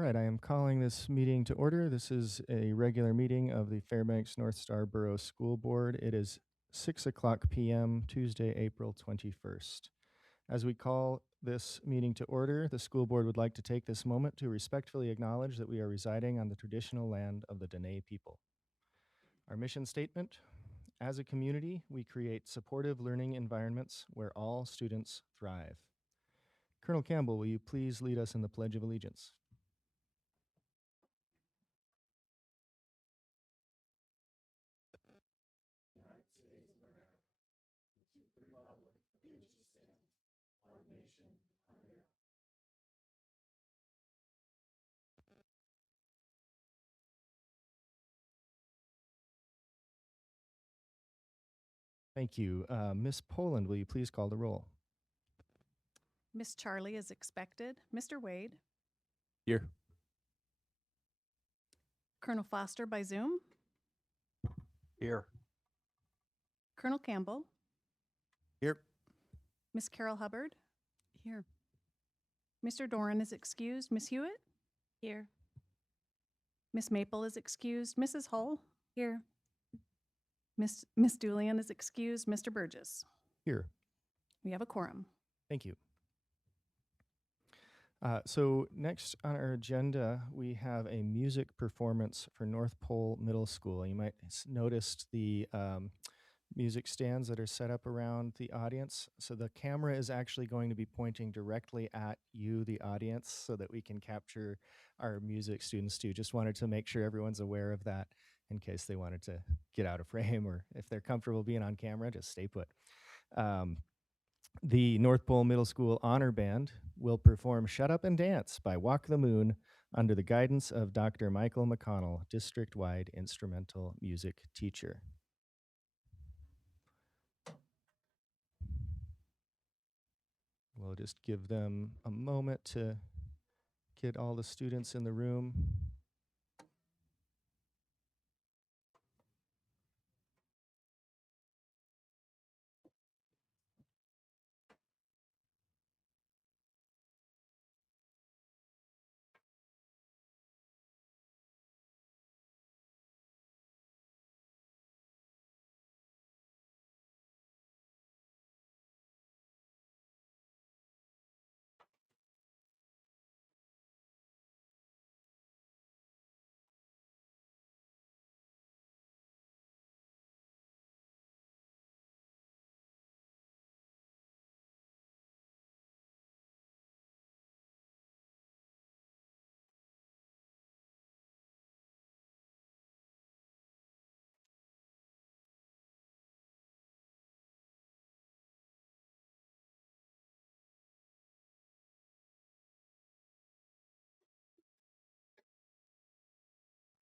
All right, I am calling this meeting to order. This is a regular meeting of the Fairbanks North Star Borough School Board. It is 6 o'clock p.m., Tuesday, April 21st. As we call this meeting to order, the school board would like to take this moment to respectfully acknowledge that we are residing on the traditional land of the Dene people. Our mission statement: as a community, we create supportive learning environments where all students thrive. Colonel Campbell, will you please lead us in the Pledge of Allegiance? Thank you. Ms. Poland, will you please call the roll? Miss Charlie is expected. Mr. Wade. Here. Colonel Foster by Zoom. Here. Colonel Campbell. Here. Miss Carol Hubbard. Here. Mr. Doran is excused. Miss Hewitt. Here. Miss Maple is excused. Mrs. Hull. Here. Miss Doolean is excused. Mr. Burgess. Here. We have a quorum. Thank you. So next on our agenda, we have a music performance for North Pole Middle School. You might noticed the music stands that are set up around the audience. So the camera is actually going to be pointing directly at you, the audience, so that we can capture our music students too. Just wanted to make sure everyone's aware of that in case they wanted to get out of frame, or if they're comfortable being on camera, just stay put. The North Pole Middle School Honor Band will perform Shut Up and Dance by Walk the Moon under the guidance of Dr. Michael McConnell, district-wide instrumental music teacher. We'll just give them a moment to get all the students in the room.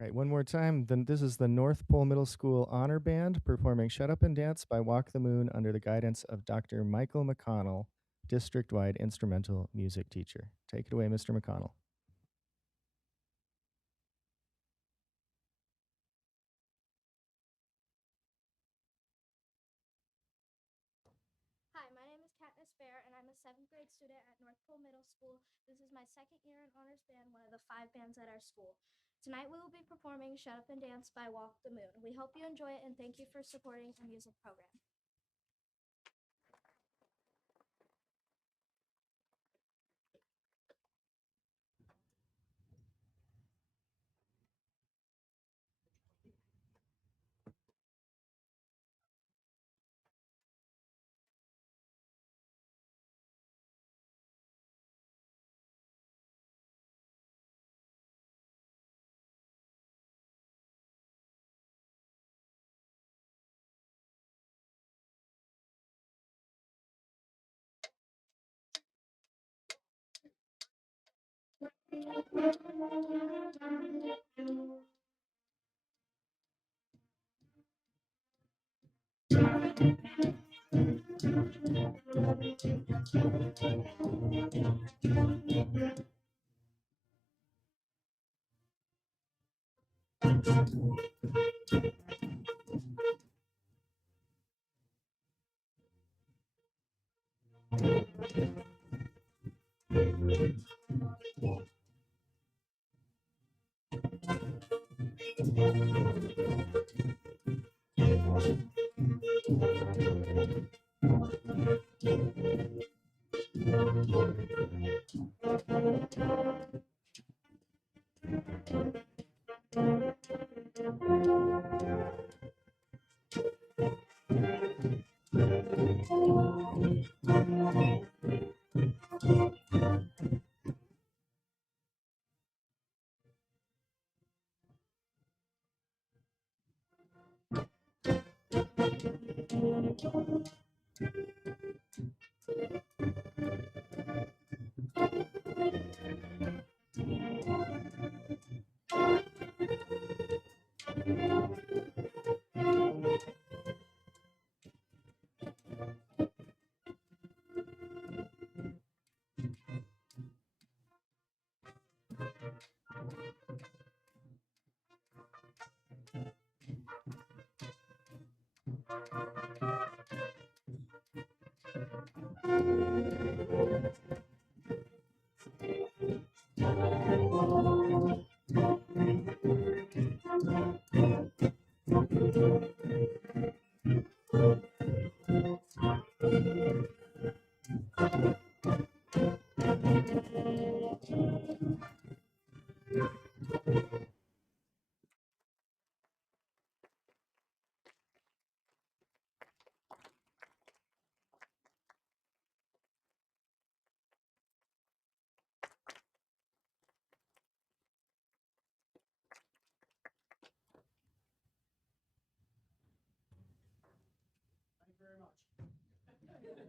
All right, one more time. Then this is the North Pole Middle School Honor Band performing Shut Up and Dance by Walk the Moon under the guidance of Dr. Michael McConnell, district-wide instrumental music teacher. Take it away, Mr. McConnell. Hi, my name is Katniss Bear, and I'm a 7th grade student at North Pole Middle School. This is my second year in Honors Band, one of the 5 bands at our school. Tonight we will be performing Shut Up and Dance by Walk the Moon. We hope you enjoy it, and thank you for supporting our music program.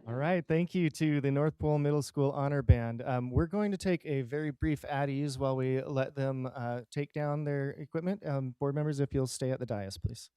All right, thank you to the North Pole Middle School Honor Band. We're going to take a very brief at ease while we let them take down their equipment. Board members, if you'll stay at the dais, please.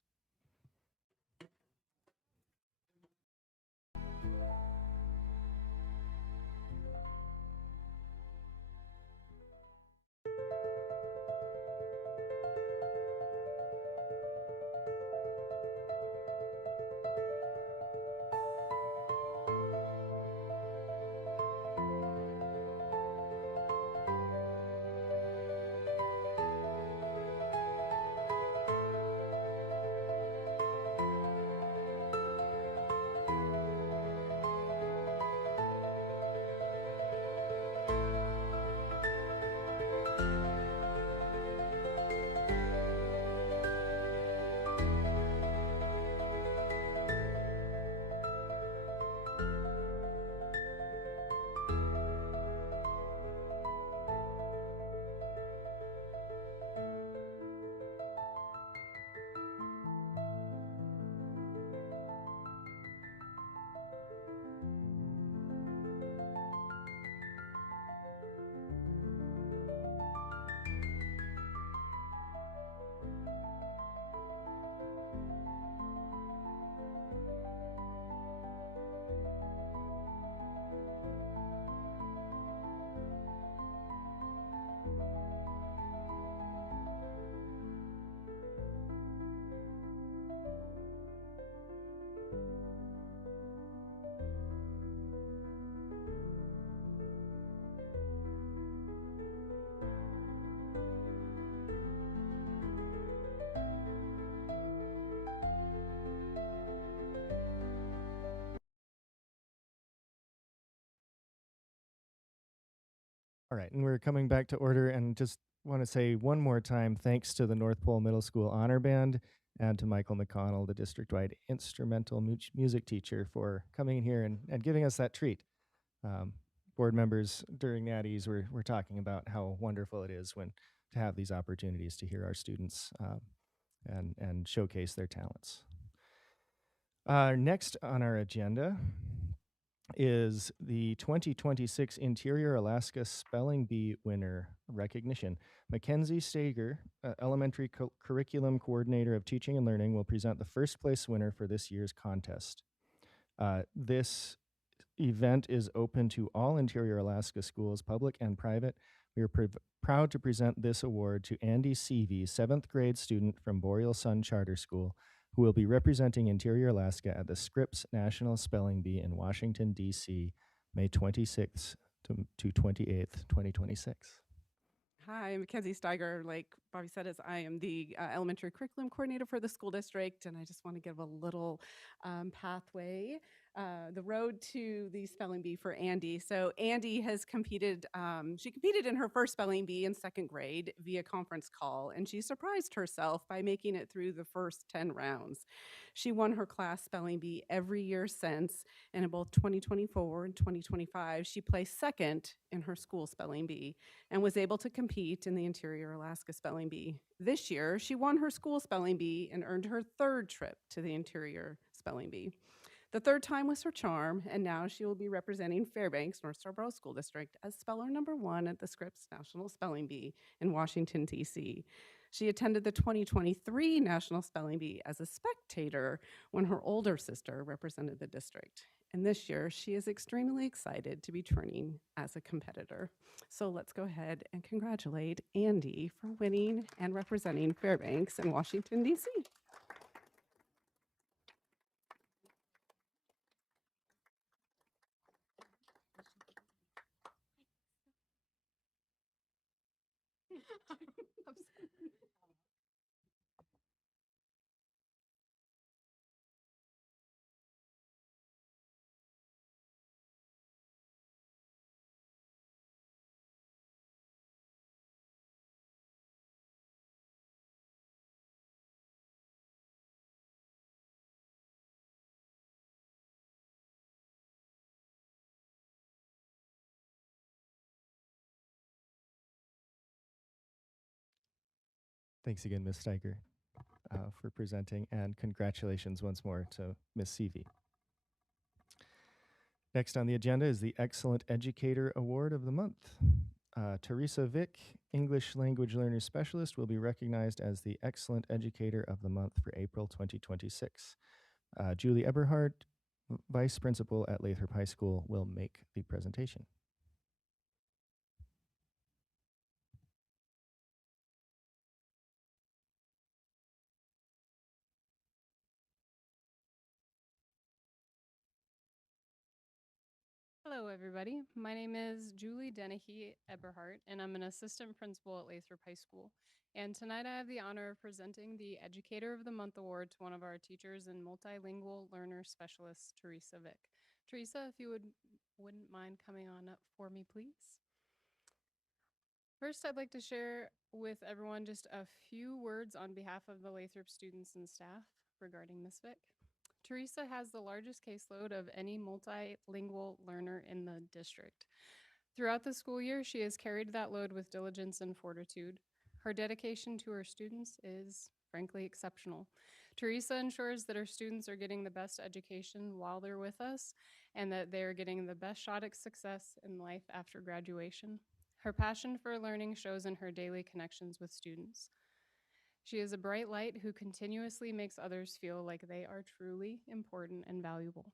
All right, and we're coming back to order, and just want to say one more time, thanks to the North Pole Middle School Honor Band and to Michael McConnell, the district-wide instrumental music teacher, for coming in here and giving us that treat. Board members during Natties were talking about how wonderful it is when to have these opportunities to hear our students and showcase their talents. Next on our agenda is the 2026 Interior Alaska Spelling Bee winner recognition. Mackenzie Stager, Elementary Curriculum Coordinator of Teaching and Learning, will present the first place winner for this year's contest. This event is open to all Interior Alaska schools, public and private. We are proud to present this award to Andy Seavey, 7th grade student from Boreal Sun Charter School, who will be representing Interior Alaska at the Scripps National Spelling Bee in Washington, D.C., May 26th to 28th, 2026. Hi, I'm Mackenzie Steiger. Like Bobby said, I am the elementary curriculum coordinator for the school district, and I just want to give a little pathway, the road to the spelling bee for Andy. So Andy has competed. She competed in her first spelling bee in second grade via conference call, and she surprised herself by making it through the first 10 rounds. She won her class spelling bee every year since, and in both 2024 and 2025, she placed second in her school spelling bee and was able to compete in the Interior Alaska Spelling Bee. This year, she won her school spelling bee and earned her third trip to the Interior Spelling Bee. The third time was her charm, and now she will be representing Fairbanks North Starborough School District as speller number 1 at the Scripps National Spelling Bee in Washington, D.C. She attended the 2023 National Spelling Bee as a spectator when her older sister represented the district. And this year, she is extremely excited to be turning as a competitor. So let's go ahead and congratulate Andy for winning and representing Fairbanks in Washington, D.C. Thanks again, Ms. Steiger, for presenting, and congratulations once more to Ms. Seavey. Next on the agenda is the Excellent Educator Award of the Month. Teresa Vick, English Language Learner Specialist, will be recognized as the Excellent Educator of the Month for April 2026. Julie Eberhardt, Vice Principal at Lathrop High School, will make the presentation. Hello, everybody. My name is Julie Dennehy Eberhardt, and I'm an assistant principal at Lathrop High School. And tonight I have the honor of presenting the Educator of the Month award to one of our teachers and multilingual learner specialist, Teresa Vick. Teresa, if you wouldn't mind coming on up for me, please. First, I'd like to share with everyone just a few words on behalf of the Lathrop students and staff regarding Ms. Vick. Teresa has the largest caseload of any multilingual learner in the district. Throughout the school year, she has carried that load with diligence and fortitude. Her dedication to her students is, frankly, exceptional. Teresa ensures that her students are getting the best education while they're with us and that they are getting the best shot at success in life after graduation. Her passion for learning shows in her daily connections with students. She is a bright light who continuously makes others feel like they are truly important and valuable.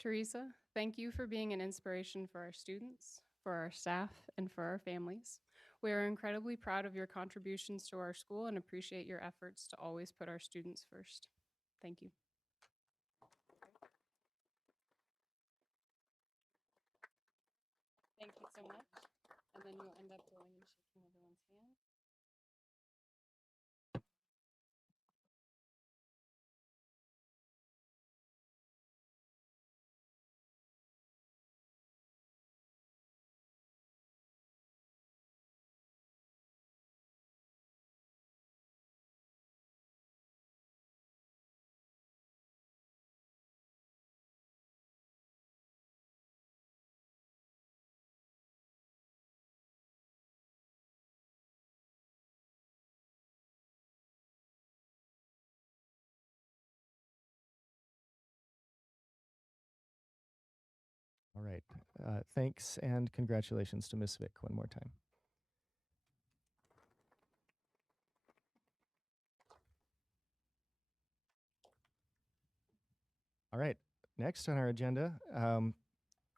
Teresa, thank you for being an inspiration for our students, for our staff, and for our families. We are incredibly proud of your contributions to our school and appreciate your efforts to always put our students first. Thank you. Thank you so much. And then you'll end up going and shaking everyone's hand. All right. Thanks and congratulations to Ms. Vick one more time. All right. Next on our agenda,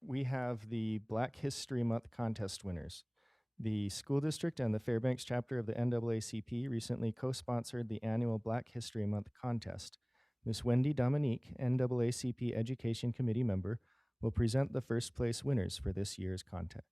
we have the Black History Month contest winners. The school district and the Fairbanks chapter of the NAACP recently co-sponsored the annual Black History Month contest. Ms. Wendy Dominique, NAACP Education Committee member, will present the first place winners for this year's contest.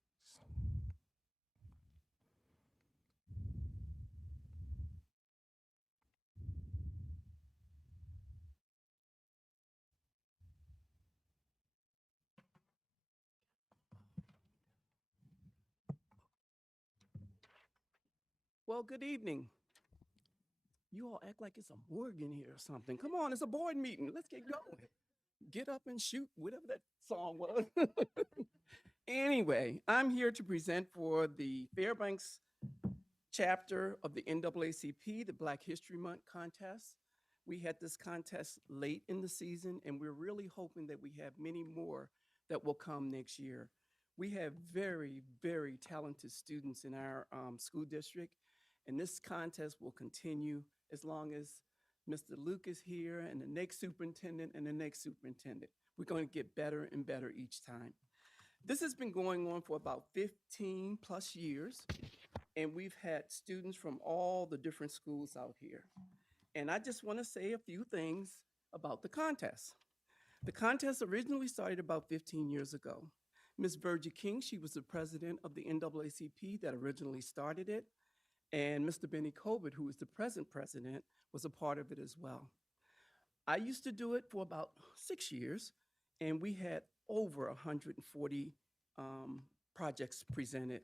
Well, good evening. You all act like it's a morgue in here or something. Come on, it's a board meeting. Let's get going. Get up and shoot, whatever that song was. Anyway, I'm here to present for the Fairbanks chapter of the NAACP, the Black History Month contest. We had this contest late in the season, and we're really hoping that we have many more that will come next year. We have very, very talented students in our school district, and this contest will continue as long as Mr. Luke is here and the next superintendent and the next superintendent. We're going to get better and better each time. This has been going on for about 15 plus years, and we've had students from all the different schools out here. And I just want to say a few things about the contest. The contest originally started about 15 years ago. Ms. Virgie King, she was the president of the NAACP that originally started it. And Mr. Benny Colbert, who is the present president, was a part of it as well. I used to do it for about 6 years, and we had over 140 projects presented.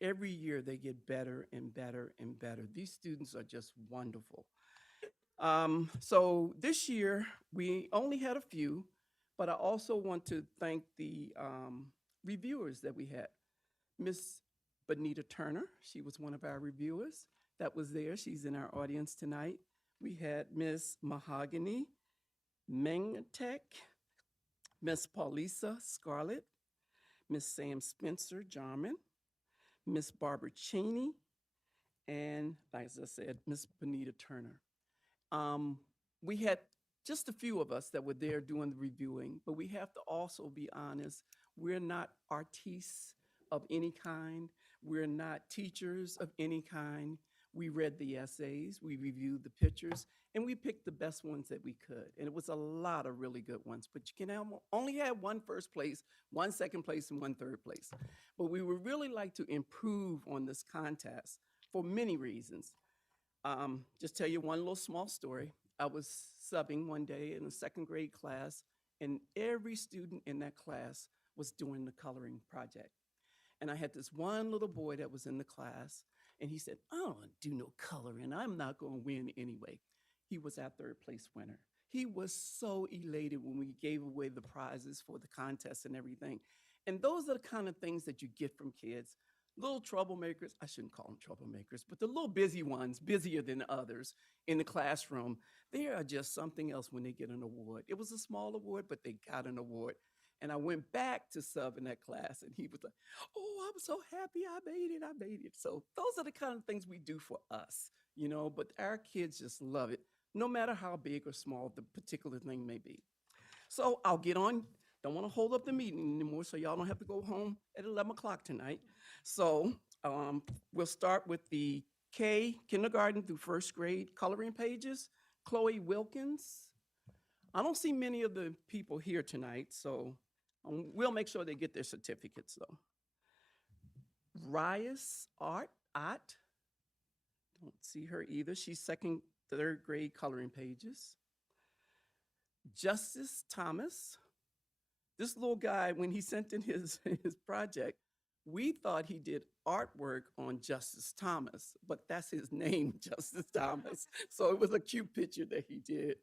Every year they get better and better and better. These students are just wonderful. So this year we only had a few, but I also want to thank the reviewers that we had. Miss Benita Turner, she was one of our reviewers that was there. She's in our audience tonight. We had Miss Mahogany Mengatek, Miss Paulisa Scarlett, Miss Sam Spencer Jarman, Miss Barbara Cheney, and as I said, Miss Benita Turner. We had just a few of us that were there doing the reviewing, but we have to also be honest, we're not artistes of any kind. We're not teachers of any kind. We read the essays, we reviewed the pictures, and we picked the best ones that we could. And it was a lot of really good ones, but you can only have one first place, one second place, and one third place. But we would really like to improve on this contest for many reasons. Just tell you one little small story. I was subbing one day in a second grade class, and every student in that class was doing the coloring project. And I had this one little boy that was in the class, and he said, I don't do no coloring. I'm not going to win anyway. He was our third place winner. He was so elated when we gave away the prizes for the contest and everything. And those are the kind of things that you get from kids. Little troublemakers, I shouldn't call them troublemakers, but the little busy ones, busier than others in the classroom, they are just something else when they get an award. It was a small award, but they got an award. And I went back to sub in that class, and he was like, oh, I'm so happy I made it. So those are the kind of things we do for us, you know, but our kids just love it, no matter how big or small the particular thing may be. So I'll get on. Don't want to hold up the meeting anymore, so y'all don't have to go home at 11 o'clock tonight. So we'll start with the kindergarten through first grade coloring pages. Chloe Wilkins. I don't see many of the people here tonight, so we'll make sure they get their certificates, though. Rias Ott. Don't see her either. She's second, third grade coloring pages. Justice Thomas. This little guy, when he sent in his project, we thought he did artwork on Justice Thomas, but that's his name, Justice Thomas. So it was a cute picture that he did.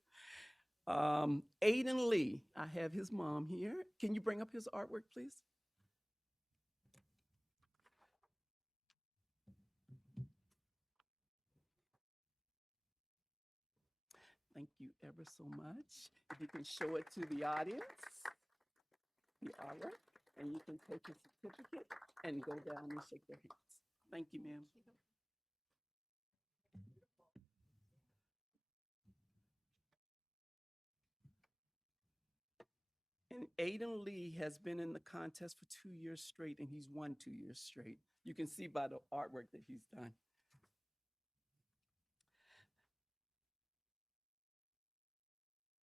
Aiden Lee, I have his mom here. Can you bring up his artwork, please? Thank you ever so much. If you can show it to the audience, the artwork, and you can take your certificate and go down and shake their hands. Thank you, ma'am. And Aiden Lee has been in the contest for 2 years straight, and he's won 2 years straight. You can see by the artwork that he's done.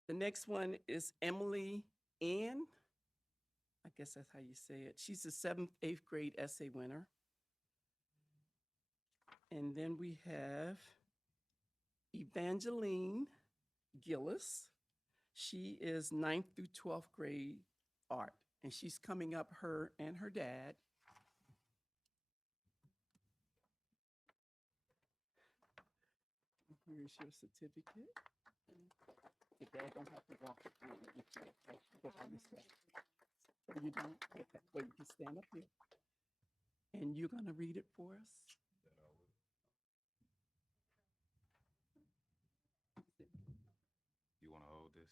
The next one is Emily Ann. I guess that's how you say it. She's a 7th, 8th grade essay winner. And then we have Evangeline Gillis. She is 9th through 12th grade art, and she's coming up, her and her dad. Here's your certificate. Your dad don't have to walk it through. Go by yourself. So you don't? Okay. Well, you can stand up here. And you're going to read it for us? You want to hold this?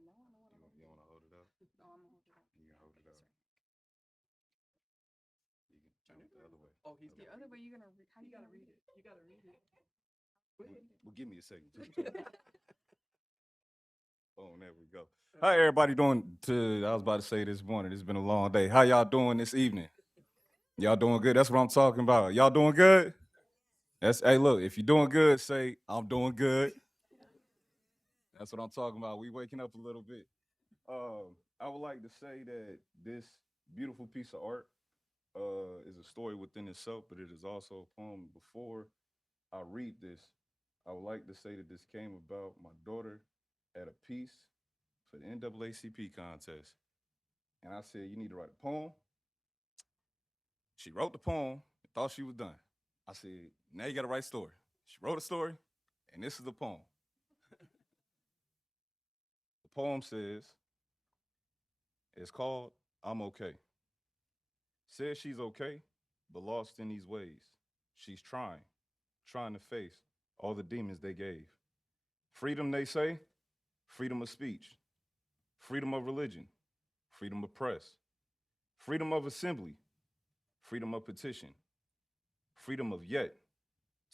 No, I don't want to You want to hold it up? No, I'm gonna hold it up. You can hold it up. You can turn it the other way. Oh, he's The other way, you're gonna read. How You you gotta gonna read it. You gotta read it. Well, give me a second. Oh, there we go. How everybody doing? I was about to say this morning. It's been a long day. How y'all doing this evening? Y'all doing good? That's what I'm talking about. Y'all doing good? Hey, look, if you're doing good, say, I'm doing good. That's what I'm talking about. We waking up a little bit. I would like to say that this beautiful piece of art is a story within itself, but it is also a poem. Before I read this, I would like to say that this came about. My daughter had a piece for the NAACP contest. And I said, you need to write a poem. She wrote the poem and thought she was done. I said, now you got to write a story. She wrote a story, and this is the poem. The poem says, it's called I'm Okay. Says she's okay, but lost in these ways. She's trying to face all the demons they gave. Freedom, they say, freedom of speech, freedom of religion, freedom of press, freedom of assembly, freedom of petition, freedom of yet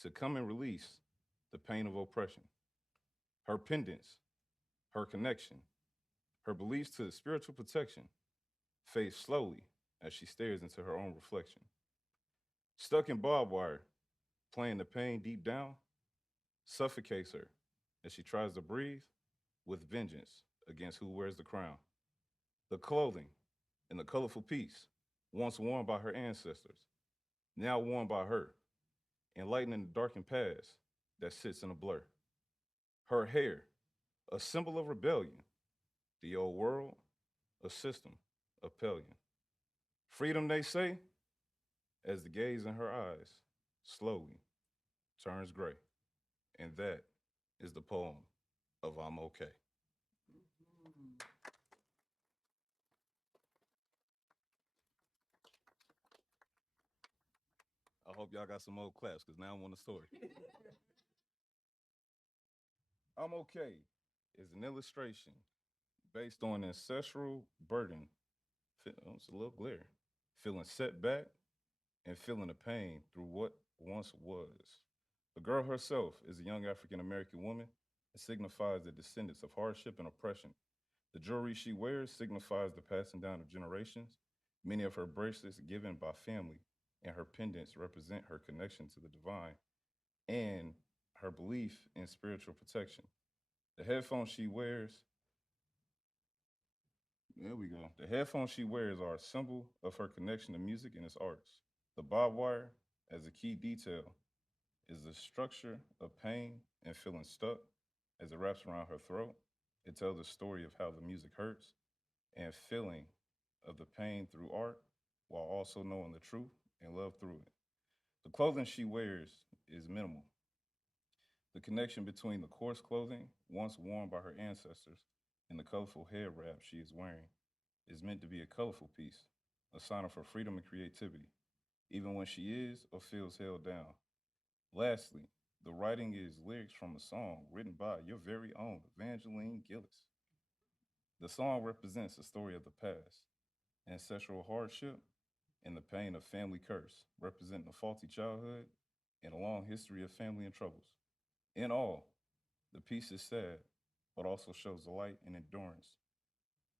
to come and release the pain of oppression. Her pendants, her connection, her beliefs to spiritual protection fade slowly as she stares into her own reflection. Stuck in barbed wire, playing the pain deep down, suffocates her as she tries to breathe with vengeance against who wears the crown. The clothing in the colorful piece, once worn by her ancestors, now worn by her, enlightening the darkened past that sits in a blur. Her hair, a symbol of rebellion, the old world, a system of pellion. Freedom, they say, as the gaze in her eyes slowly turns gray. And that is the poem of I'm Okay. I hope y'all got some old claps because now I'm on the story. I'm Okay is an illustration based on ancestral burden. It's a little glare. Feeling set back and feeling the pain through what once was. The girl herself is a young African American woman and signifies the descendants of hardship and oppression. The jewelry she wears signifies the passing down of generations. Many of her bracelets given by family and her pendants represent her connection to the divine and her belief in spiritual protection. The headphones she wears, there we go. The headphones she wears are a symbol of her connection to music and its arts. The barbed wire, as a key detail, is the structure of pain and feeling stuck as it wraps around her throat. It tells the story of how the music hurts and feeling of the pain through art while also knowing the truth and love through it. The clothing she wears is minimal. The connection between the coarse clothing once worn by her ancestors and the colorful head wrap she is wearing is meant to be a colorful piece, a sign of her freedom and creativity, even when she is or feels held down. Lastly, the writing is lyrics from a song written by your very own Evangeline Gillis. The song represents a story of the past, ancestral hardship, and the pain of family curse, representing a faulty childhood and a long history of family and troubles. In all, the piece is sad, but also shows the light and endurance,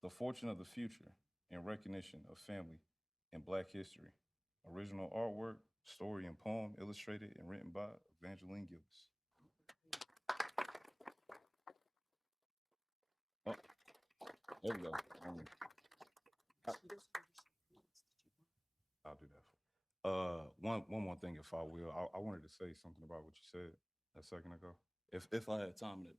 the fortune of the future, and recognition of family and Black history. Original artwork, story, and poem illustrated and written by Evangeline Gillis. Oh, there we go. I'll do that. One more thing, if I will. I wanted to say something about what you said a second ago. If I had time to,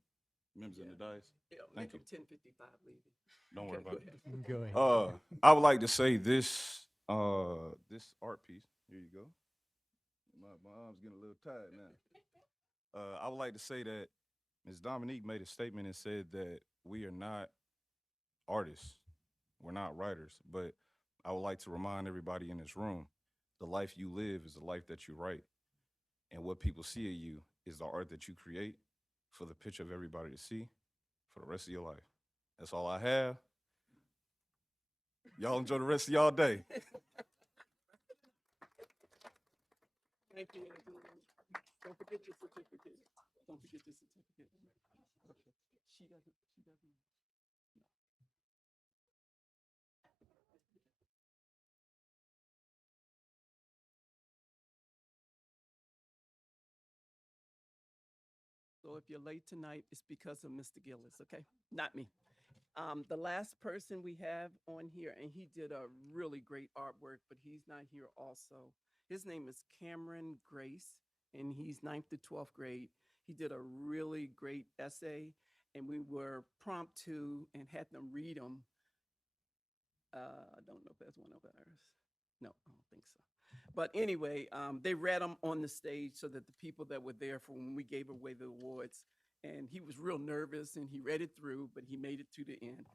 members in the dice. Yeah, Thank make you. it 10:55, leave it. Don't worry Okay, about go it. ahead. Go ahead. I would like to say this art piece. Here you go. My arm's getting a little tired now. I would like to say that Ms. Dominique made a statement and said that we are not artists, we're not writers, but I would like to remind everybody in this room, the life you live is the life that you write. And what people see of you is the art that you create for the picture of everybody to see for the rest of your life. That's all I have. Y'all enjoy the rest of y'all day. Thank you. Don't forget your certificate. Don't forget your certificate. She doesn't. So if you're late tonight, it's because of Mr. Gillis, okay? Not me. The last person we have on here, and he did a really great artwork, but he's not here also. His name is Cameron Grace, and he's 9th to 12th grade. He did a really great essay, and we were prompt to and had them read them. I don't know if that's one of ours. No, I don't think so. But anyway, they read them on the stage so that the people that were there for when we gave away the awards, and he was real nervous and he read it through, but he made it to the end.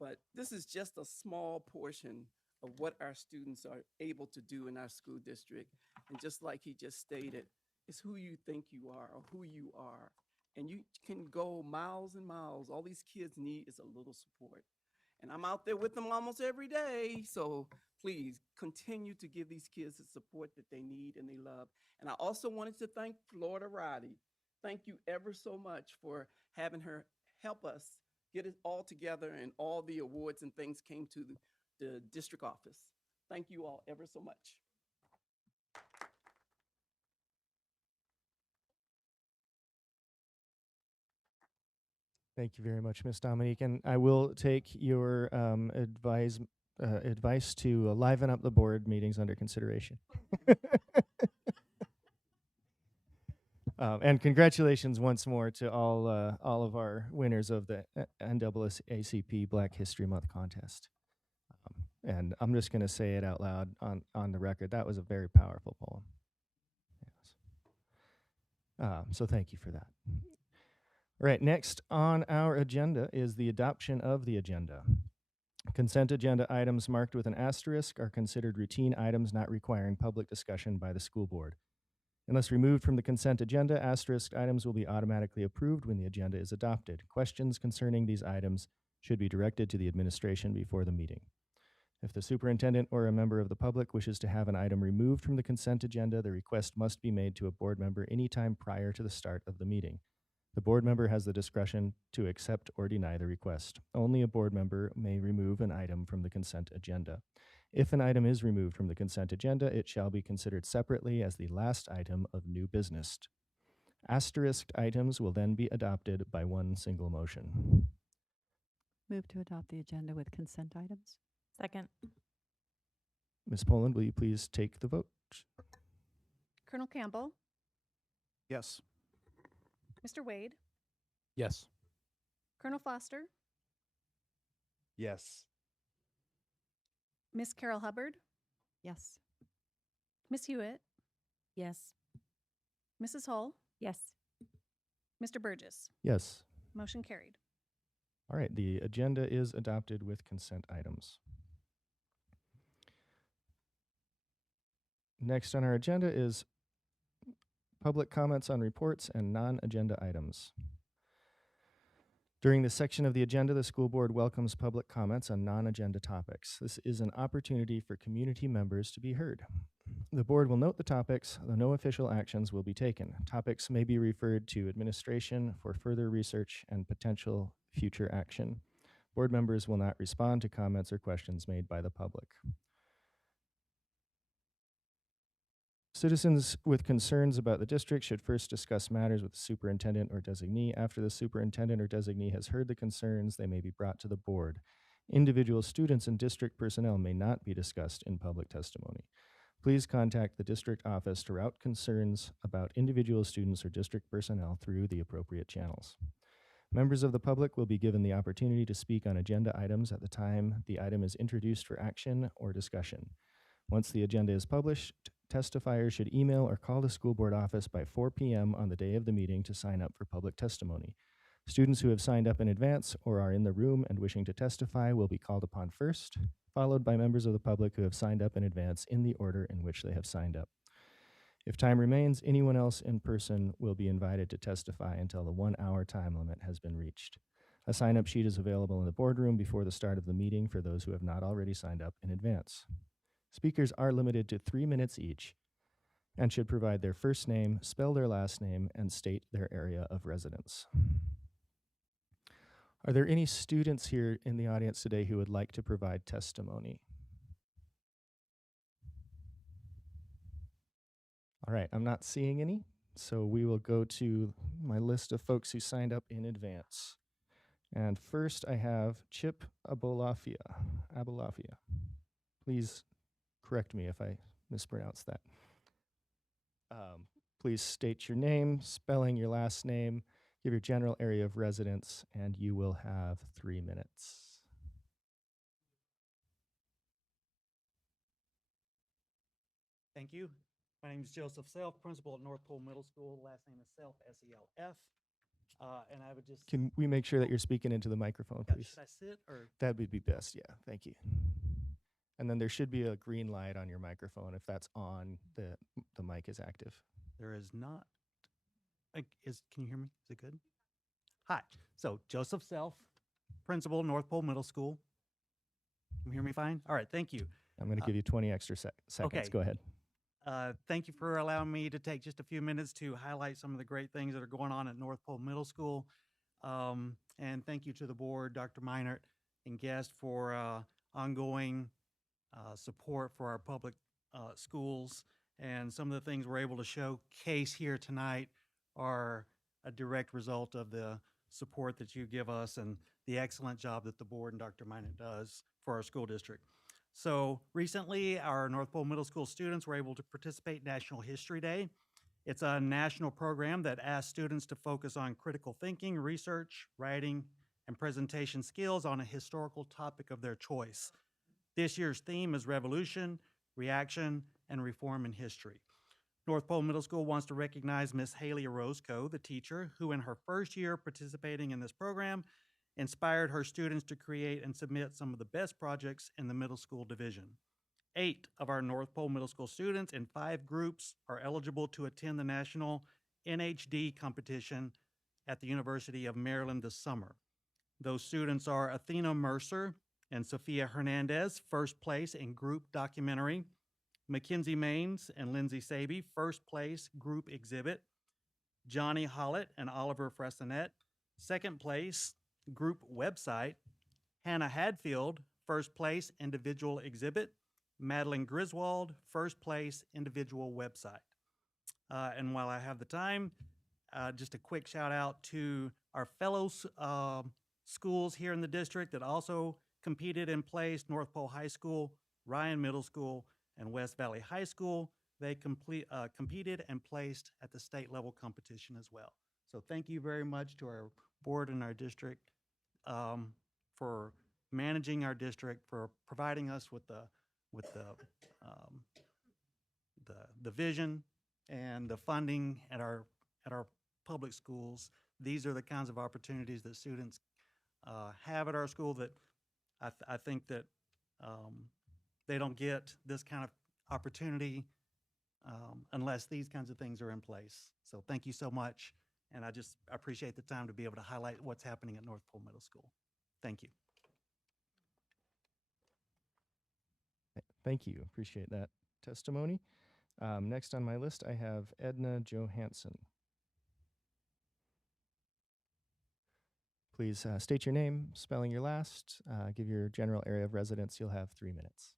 But this is just a small portion of what our students are able to do in our school district. And just like he just stated, it's who you think you are or who you are. And you can go miles and miles. All these kids need is a little support. And I'm out there with them almost every day. So please continue to give these kids the support that they need and they love. And I also wanted to thank Florida Roddy. Thank you ever so much for having her help us get it all together, and all the awards and things came to the district office. Thank you all ever so much. Thank you very much, Ms. Dominique. And I will take your advice to liven up the board meetings under consideration. And congratulations once more to all of our winners of the NAACP Black History Month contest. And I'm just going to say it out loud on the record. That was a very powerful poem. Yes. So thank you for that. All right, next on our agenda is the adoption of the agenda. Consent agenda items marked with an asterisk are considered routine items not requiring public discussion by the school board. Unless removed from the consent agenda, asterisk items will be automatically approved when the agenda is adopted. Questions concerning these items should be directed to the administration before the meeting. If the superintendent or a member of the public wishes to have an item removed from the consent agenda, the request must be made to a board member anytime prior to the start of the meeting. The board member has the discretion to accept or deny the request. Only a board member may remove an item from the consent agenda. If an item is removed from the consent agenda, it shall be considered separately as the last item of new business. Asterisked items will then be adopted by one single motion. Move to adopt the agenda with consent items. Second. Ms. Poland, will you please take the vote? Colonel Campbell, Yes. Mr. Wade, Yes. Colonel Foster, Yes. Miss Carol Hubbard, Yes. Miss Hewitt, Yes. Mrs. Hull, Yes. Mr. Burgess. Yes. Motion carried. All right, the agenda is adopted with consent items. Next on our agenda is public comments on reports and non-agenda items. During this section of the agenda, the school board welcomes public comments on non-agenda topics. This is an opportunity for community members to be heard. The board will note the topics, though no official actions will be taken. Topics may be referred to administration for further research and potential future action. Board members will not respond to comments or questions made by the public. Citizens with concerns about the district should first discuss matters with the superintendent or designee. After the superintendent or designee has heard the concerns, they may be brought to the board. Individual students and district personnel may not be discussed in public testimony. Please contact the district office to route concerns about individual students or district personnel through the appropriate channels. Members of the public will be given the opportunity to speak on agenda items at the time the item is introduced for action or discussion. Once the agenda is published, testifiers should email or call the school board office by 4 p.m. on the day of the meeting to sign up for public testimony. Students who have signed up in advance or are in the room and wishing to testify will be called upon first, followed by members of the public who have signed up in advance in the order in which they have signed up. If time remains, anyone else in person will be invited to testify until the 1 hour time limit has been reached. A sign-up sheet is available in the boardroom before the start of the meeting for those who have not already signed up in advance. Speakers are limited to 3 minutes each and should provide their first name, spell their last name, and state their area of residence. Are there any students here in the audience today who would like to provide testimony? All right, I'm not seeing any, so we will go to my list of folks who signed up in advance. And first I have Chip Abolafia. Please correct me if I mispronounce that. Please state your name, spelling your last name, give your general area of residence, and you will have 3 minutes. Thank you. My name is Joseph Self, principal at North Pole Middle School. Last name is Self, S-E-L-F. And I would just... Can we make sure that you're speaking into the microphone, Yeah, please? should I sit or... That would be best, yeah. Thank you. And then there should be a green light on your microphone. If that's on, the mic is active. There is not. Can you hear me? Is it good? Hi. So Joseph Self, principal, North Pole Middle School. Can you hear me fine? All right. Thank you. I'm going to give you 20 extra seconds. Okay. Go ahead. Thank you for allowing me to take just a few minutes to highlight some of the great things that are going on at North Pole Middle School. And thank you to the board, Dr. Meinert, and guests for ongoing support for our public schools. And some of the things we're able to showcase here tonight are a direct result of the support that you give us and the excellent job that the board and Dr. Meinert does for our school district. So recently, our North Pole Middle School students were able to participate in National History Day. It's a national program that asks students to focus on critical thinking, research, writing, and presentation skills on a historical topic of their choice. This year's theme is Revolution, Reaction, and Reform in History. North Pole Middle School wants to recognize Miss Haley Orozco, the teacher, who in her first year participating in this program inspired her students to create and submit some of the best projects in the middle school division. 8 of our North Pole Middle School students in 5 groups are eligible to attend the national NHD competition at the University of Maryland this summer. Those students are Athena Mercer and Sophia Hernandez, first place in group documentary. Mackenzie Maines and Lindsay Saby, first place group exhibit. Johnny Hollett and Oliver Fressinet, second place group website. Hannah Hadfield, first place individual exhibit. Madeline Griswold, first place individual website. And while I have the time, just a quick shout out to our fellow schools here in the district that also competed and placed: North Pole High School, Ryan Middle School, and West Valley High School. They competed and placed at the state level competition as well. So thank you very much to our board and our district for managing our district, for providing us with the vision and the funding at our public schools. These are the kinds of opportunities that students have at our school that I think that they don't get this kind of opportunity unless these kinds of things are in place. So thank you so much, and I just appreciate the time to be able to highlight what's happening at North Pole Middle School. Thank you. Thank you. Appreciate that testimony. Next on my list, I have Edna Johansson. Please state your name, spelling your last, give your general area of residence. You'll have 3 minutes.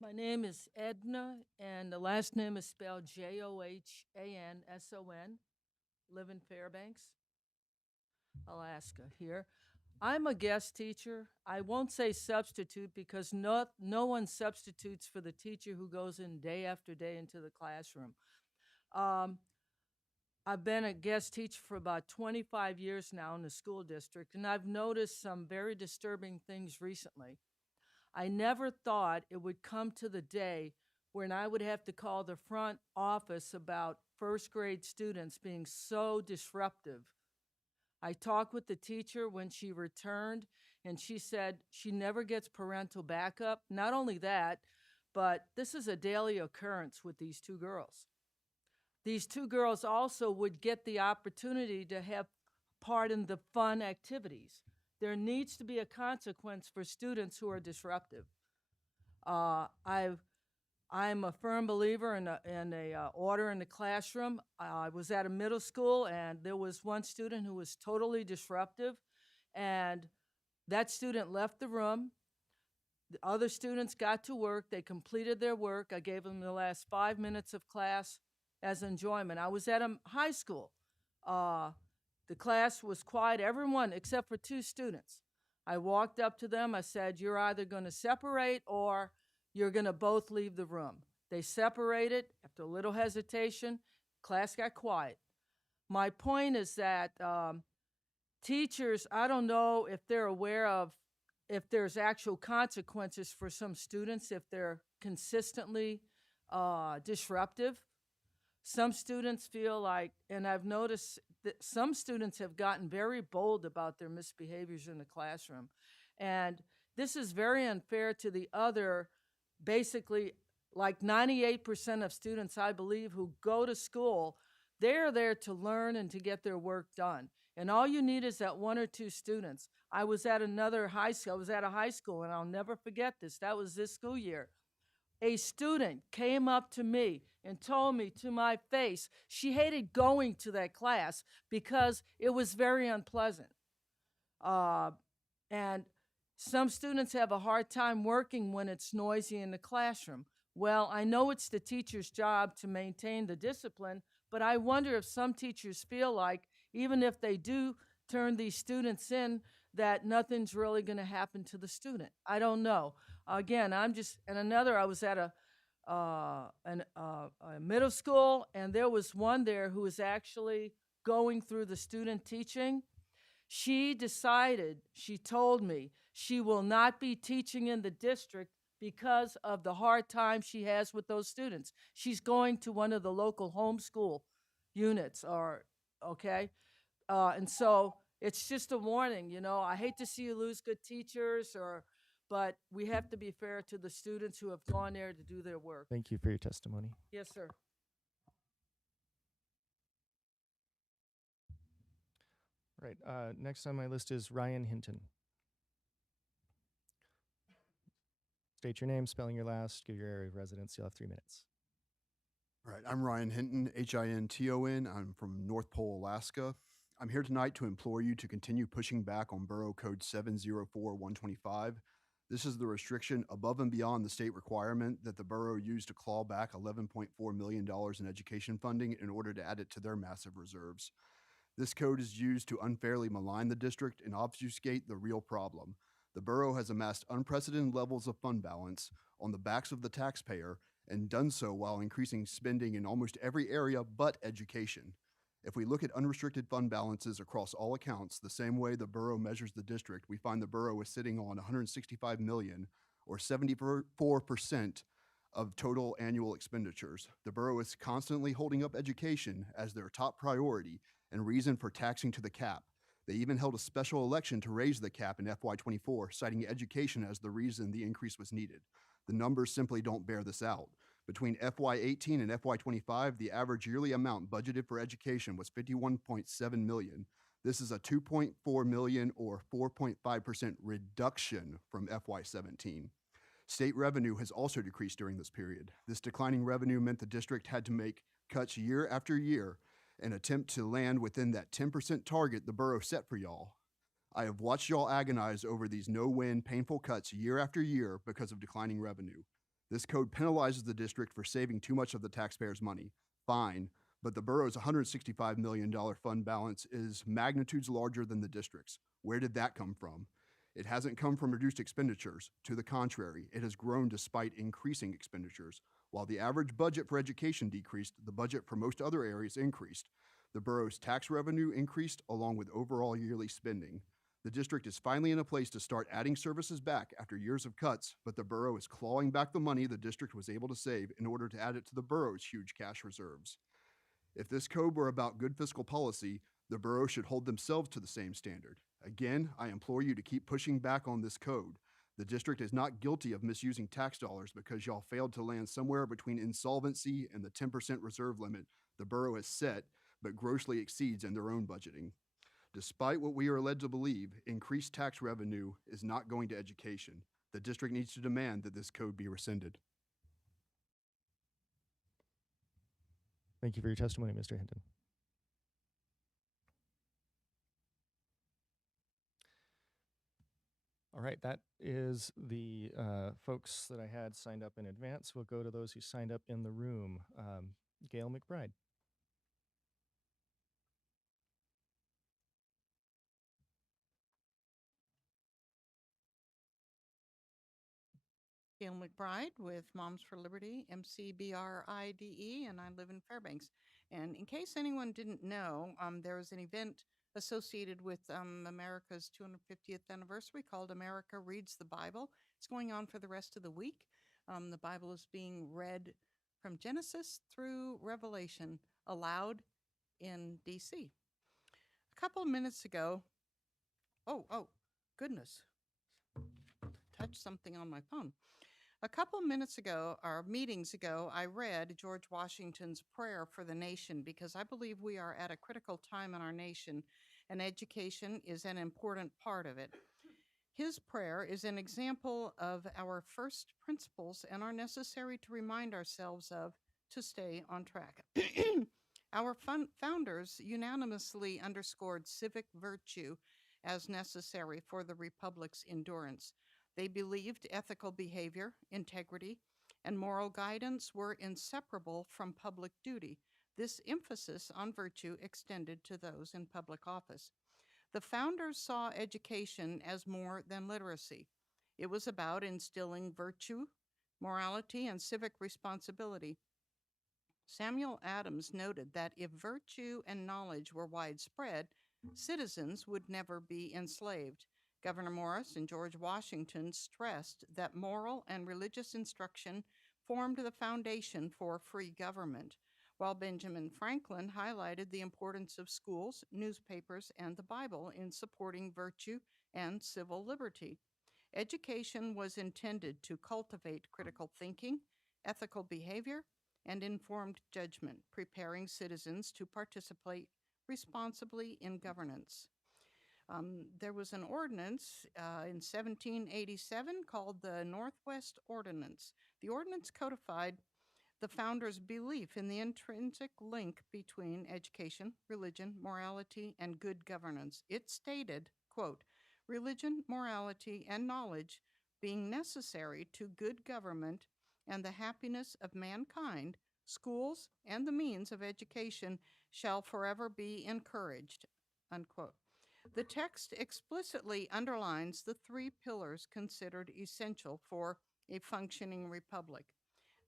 My name is Edna, and the last name is spelled Johanson. Live in Fairbanks, Alaska here. I'm a guest teacher. I won't say substitute because no one substitutes for the teacher who goes in day after day into the classroom. I've been a guest teacher for about 25 years now in the school district, and I've noticed some very disturbing things recently. I never thought it would come to the day when I would have to call the front office about first grade students being so disruptive. I talked with the teacher when she returned, and she said she never gets parental backup. Not only that, but this is a daily occurrence with these two girls. These two girls also would get the opportunity to have part in the fun activities. There needs to be a consequence for students who are disruptive. I'm a firm believer in order in the classroom. I was at a middle school, and there was one student who was totally disruptive, and that student left the room. The other students got to work. They completed their work. I gave them the last 5 minutes of class as enjoyment. I was at a high school. The class was quiet, everyone except for 2 students. I walked up to them. I said, "You're either going to separate or you're going to both leave the room." They separated. After a little hesitation, class got quiet. My point is that teachers, I don't know if they're aware of if there's actual consequences for some students if they're consistently disruptive. Some students feel like, and I've noticed that some students have gotten very bold about their misbehaviors in the classroom. And this is very unfair to the other, basically, like 98% of students, I believe, who go to school, they're there to learn and to get their work done. And all you need is that 1 or 2 students. I was at another high school. I was at a high school, and I'll never forget this. That was this school year. A student came up to me and told me to my face she hated going to that class because it was very unpleasant. And some students have a hard time working when it's noisy in the classroom. Well, I know it's the teacher's job to maintain the discipline, but I wonder if some teachers feel like even if they do turn these students in, that nothing's really going to happen to the student. I don't know. Again, I was at a middle school, and there was one there who was actually going through the student teaching. She decided, she told me, she will not be teaching in the district because of the hard time she has with those students. She's going to one of the local homeschool units, okay? And so it's just a warning, I hate to see you lose good teachers, but we have to be fair to the students who have gone there to do their work. Thank you for your testimony. Yes, sir. Right. Next on my list is Ryan Hinton. State your name, spelling your last, give your area of residence. You'll have 3 minutes. All right, I'm Ryan Hinton, Hinton. I'm from North Pole, Alaska. I'm here tonight to implore you to continue pushing back on Borough Code 704125. This is the restriction above and beyond the state requirement that the borough use to claw back $11.4 million in education funding in order to add it to their massive reserves. This code is used to unfairly malign the district and obfuscate the real problem. The borough has amassed unprecedented levels of fund balance on the backs of the taxpayer and done so while increasing spending in almost every area but education. If we look at unrestricted fund balances across all accounts, the same way the borough measures the district, we find the borough is sitting on $165 million, or 74% of total annual expenditures. The borough is constantly holding up education as their top priority and reason for taxing to the cap. They even held a special election to raise the cap in FY24, citing education as the reason the increase was needed. The numbers simply don't bear this out. Between FY18 and FY25, the average yearly amount budgeted for education was $51.7 million. This is a $2.4 million or 4.5% reduction from FY17. State revenue has also decreased during this period. This declining revenue meant the district had to make cuts year after year and attempt to land within that 10% target the borough set for y'all. I have watched y'all agonize over these no-win, painful cuts year after year because of declining revenue. This code penalizes the district for saving too much of the taxpayers' money. Fine, but the borough's $165 million fund balance is magnitudes larger than the district's. Where did that come from? It hasn't come from reduced expenditures. To the contrary, it has grown despite increasing expenditures. While the average budget for education decreased, the budget for most other areas increased. The borough's tax revenue increased along with overall yearly spending. The district is finally in a place to start adding services back after years of cuts, but the borough is clawing back the money the district was able to save in order to add it to the borough's huge cash reserves. If this code were about good fiscal policy, the borough should hold themselves to the same standard. Again, I implore you to keep pushing back on this code. The district is not guilty of misusing tax dollars because y'all failed to land somewhere between insolvency and the 10% reserve limit the borough has set, but grossly exceeds in their own budgeting. Despite what we are led to believe, increased tax revenue is not going to education. The district needs to demand that this code be rescinded. Thank you for your testimony, Mr. Hinton. All right, that is the folks that I had signed up in advance. We'll go to those who signed up in the room. Gail McBride. Gail McBride with Moms for Liberty, MCBRIDE, and I live in Fairbanks. And in case anyone didn't know, there was an event associated with America's 250th anniversary called America Reads the Bible. It's going on for the rest of the week. The Bible is being read from Genesis through Revelation aloud in D.C. A couple of minutes ago, goodness, touched something on my phone. A couple minutes ago, or meetings ago, I read George Washington's prayer for the nation because I believe we are at a critical time in our nation, and education is an important part of it. His prayer is an example of our first principles and are necessary to remind ourselves of to stay on track. Our founders unanimously underscored civic virtue as necessary for the Republic's endurance. They believed ethical behavior, integrity, and moral guidance were inseparable from public duty. This emphasis on virtue extended to those in public office. The founders saw education as more than literacy. It was about instilling virtue, morality, and civic responsibility. Samuel Adams noted that if virtue and knowledge were widespread, citizens would never be enslaved. Governor Morris and George Washington stressed that moral and religious instruction formed the foundation for free government, while Benjamin Franklin highlighted the importance of schools, newspapers, and the Bible in supporting virtue and civil liberty. Education was intended to cultivate critical thinking, ethical behavior, and informed judgment, preparing citizens to participate responsibly in governance. There was an ordinance in 1787 called the Northwest Ordinance. The ordinance codified the founders' belief in the intrinsic link between education, religion, morality, and good governance. It stated, quote, religion, morality, and knowledge being necessary to good government and the happiness of mankind, schools and the means of education shall forever be encouraged, unquote. The text explicitly underlines the three pillars considered essential for a functioning republic.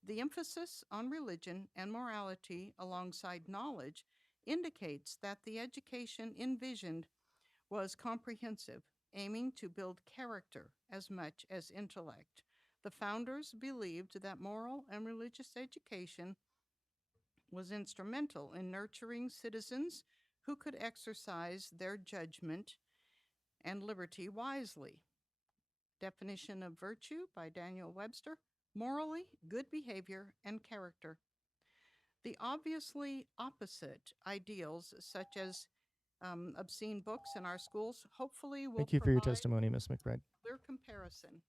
The emphasis on religion and morality alongside knowledge indicates that the education envisioned was comprehensive, aiming to build character as much as intellect. The founders believed that moral and religious education was instrumental in nurturing citizens who could exercise their judgment and liberty wisely. Definition of virtue by Daniel Webster: morally good behavior and character. The obviously opposite ideals, such as obscene books in our schools, hopefully will Thank you for your provide testimony, Ms. McBride. clear comparison.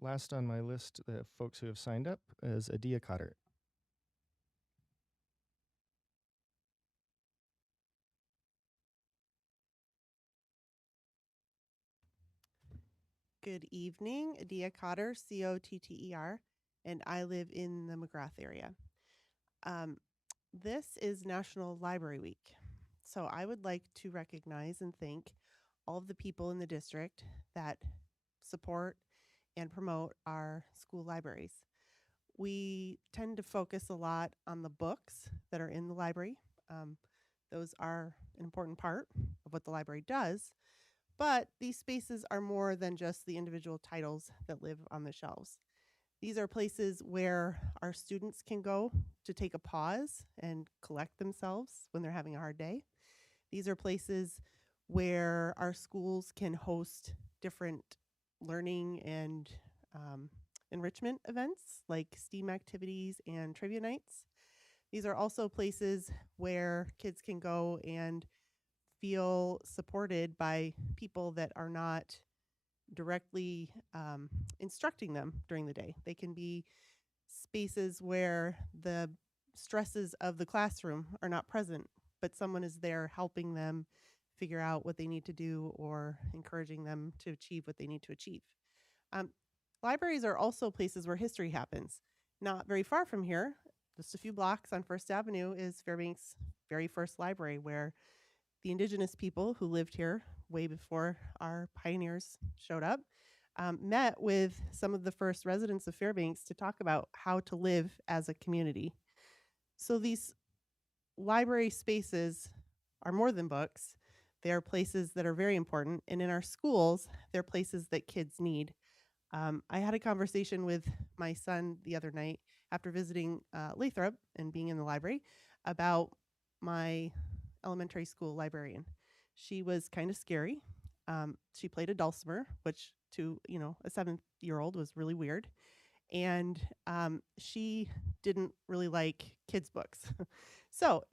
Last on my list, the folks who have signed up is Adia Cotter. Good evening, Adia Cotter, Cotter, and I live in the McGrath area. This is National Library Week, so I would like to recognize and thank all of the people in the district that support and promote our school libraries. We tend to focus a lot on the books that are in the library, Those are an important part of what the library does. But these spaces are more than just the individual titles that live on the shelves. These are places where our students can go to take a pause and collect themselves when they're having a hard day. These are places where our schools can host different learning and enrichment events like STEAM activities and trivia nights. These are also places where kids can go and feel supported by people that are not directly instructing them during the day. They can be spaces where the stresses of the classroom are not present, but someone is there helping them figure out what they need to do or encouraging them to achieve what they need to achieve. Um, Libraries are also places where history happens. Not very far from here, just a few blocks on First Avenue, is Fairbanks' very first library, where the indigenous people who lived here way before our pioneers showed up met with some of the first residents of Fairbanks to talk about how to live as a community. So these library spaces are more than books. They are places that are very important. And in our schools, they're places that kids need. I had a conversation with my son the other night after visiting Lathrop and being in the library about my elementary school librarian. She was kind of scary. She played a dulcimer, which to a 7-year-old was really weird, and she didn't really like kids' books. So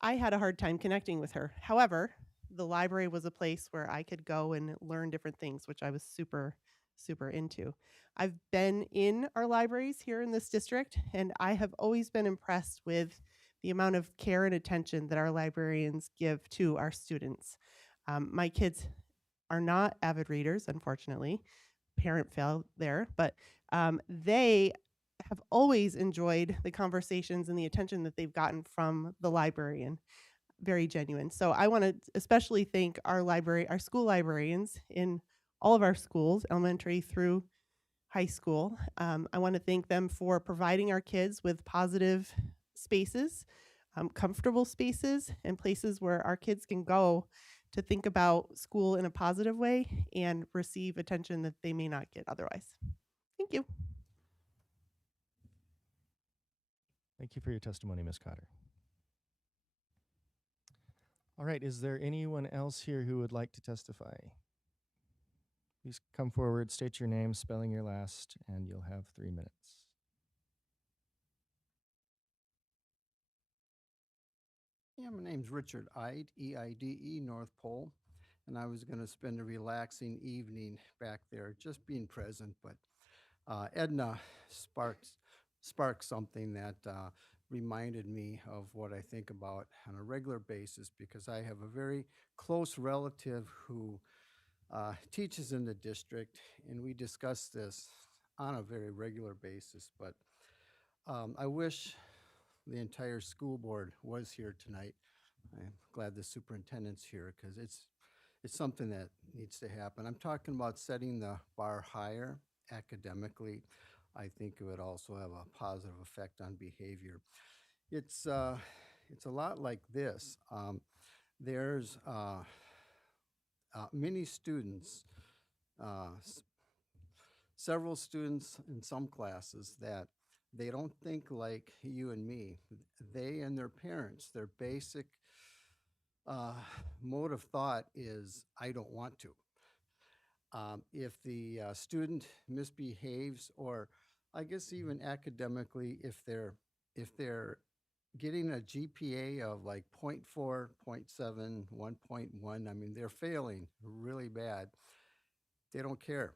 I had a hard time connecting with her. However, the library was a place where I could go and learn different things, which I was super, super into. I've been in our libraries here in this district, and I have always been impressed with the amount of care and attention that our librarians give to our students. My kids are not avid readers, unfortunately. Parent fail there, but they have always enjoyed the conversations and the attention that they've gotten from the librarian. Very genuine. So I want to especially thank our school librarians in all of our schools, elementary through high school. I want to thank them for providing our kids with positive spaces, comfortable spaces, and places where our kids can go to think about school in a positive way and receive attention that they may not get otherwise. Thank you. Thank you for your testimony, Ms. Cotter. All right, is there anyone else here who would like to testify? Please come forward, state your name, spelling your last, and you'll have 3 minutes. Yeah, my name's Richard Eide, E-I-D-E, North Pole, and I was going to spend a relaxing evening back there, just being present, but Edna sparked something that reminded me of what I think about on a regular basis, because I have a very close relative who teaches in the district, and we discuss this on a very regular basis, but I wish the entire school board was here tonight. I'm glad the superintendent's here, because it's something that needs to happen. I'm talking about setting the bar higher academically. I think it would also have a positive effect on behavior. It's a lot like this. There's many students, several students in some classes that they don't think like you and me. They and their parents, their basic mode of thought is, I don't want to. If the student misbehaves, or I guess even academically, if they're getting a GPA of like 0.4, 0.7, 1.1, I mean, they're failing really bad. They don't care.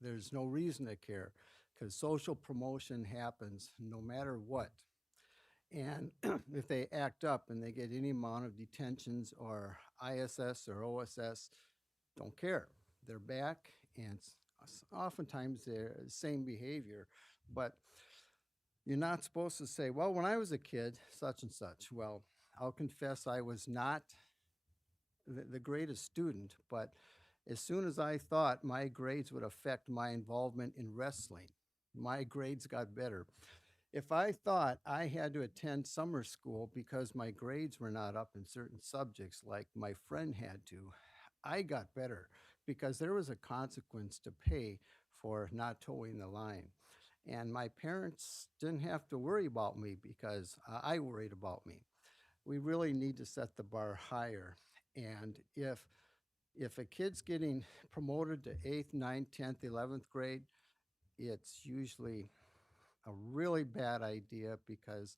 There's no reason to care, because social promotion happens no matter what. And if they act up and they get any amount of detentions or ISS or OSS, don't care. They're back, and oftentimes they're the same behavior. But you're not supposed to say, well, when I was a kid, such and such. Well, I'll confess I was not the greatest student, but as soon as I thought my grades would affect my involvement in wrestling, my grades got better. If I thought I had to attend summer school because my grades were not up in certain subjects like my friend had to, I got better because there was a consequence to pay for not towing the line. And my parents didn't have to worry about me because I worried about me. We really need to set the bar higher. And if a kid's getting promoted to 8th, 9th, 10th, 11th grade, it's usually a really bad idea because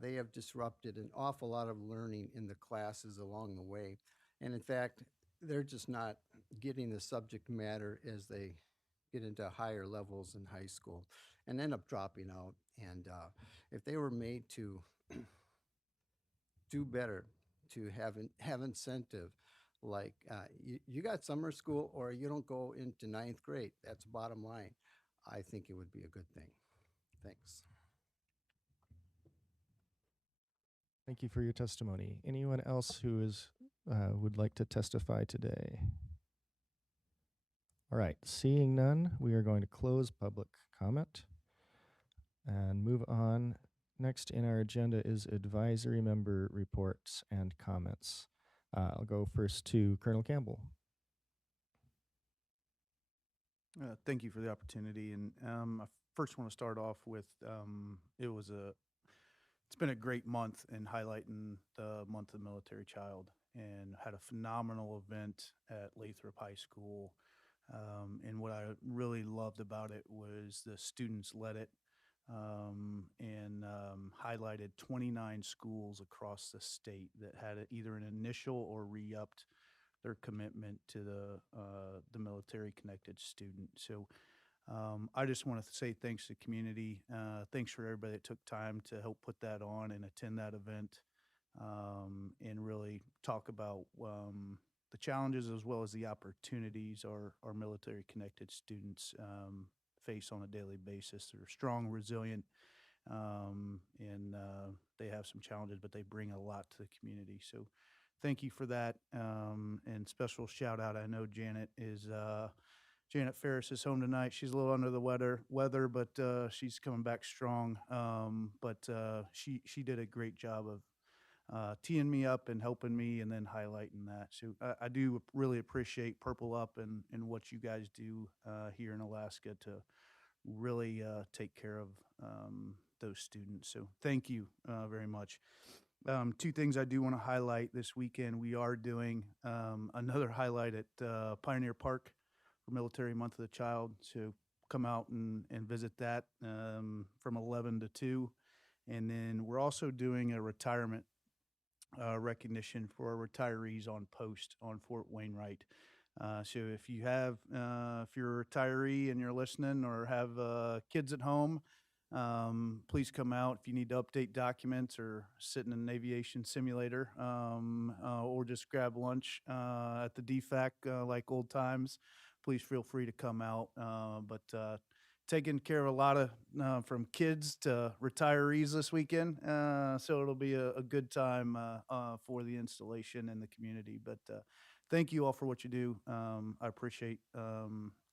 they have disrupted an awful lot of learning in the classes along the way. And in fact, they're just not getting the subject matter as they get into higher levels in high school and end up dropping out. And if they were made to do better, to have incentive, like you got summer school or you don't go into ninth grade, that's bottom line. I think it would be a good thing. Thanks. Thank you for your testimony. Anyone else who is would like to testify today? All right, seeing none, we are going to close public comment and move on. Next in our agenda is advisory member reports and comments. I'll go first to Colonel Campbell. Thank you for the opportunity. And I first want to start off with it's been a great month in highlighting the month of the military child, and had a phenomenal event at Lathrop High School. And what I really loved about it was the students led it, and highlighted 29 schools across the state that had either an initial or re-upped their commitment to the military connected student. So I just want to say thanks to the community. Thanks for everybody that took time to help put that on and attend that event, and really talk about the challenges as well as the opportunities our military connected students face on a daily basis. They're strong, resilient, and they have some challenges, but they bring a lot to the community. So thank you for that. And special shout out. I know Janet Ferris is home tonight. She's a little under the weather, but she's coming back strong. But she did a great job of teeing me up and helping me, and then highlighting that. So I do really appreciate Purple Up and what you guys do here in Alaska to really take care of those students. So thank you very much. Two things I do want to highlight this weekend. We are doing another highlight at Pioneer Park for Military Month of the Child. So come out and visit that from 11 to 2. And then we're also doing a retirement recognition for our retirees on post on Fort Wainwright. So if you're a retiree and you're listening, or have kids at home, please come out. If you need to update documents or sit in an aviation simulator, or just grab lunch at the DFAC like old times, please feel free to come out. But taking care of a lot of from kids to retirees this weekend, so it'll be a good time for the installation and the community. But thank you all for what you do. I appreciate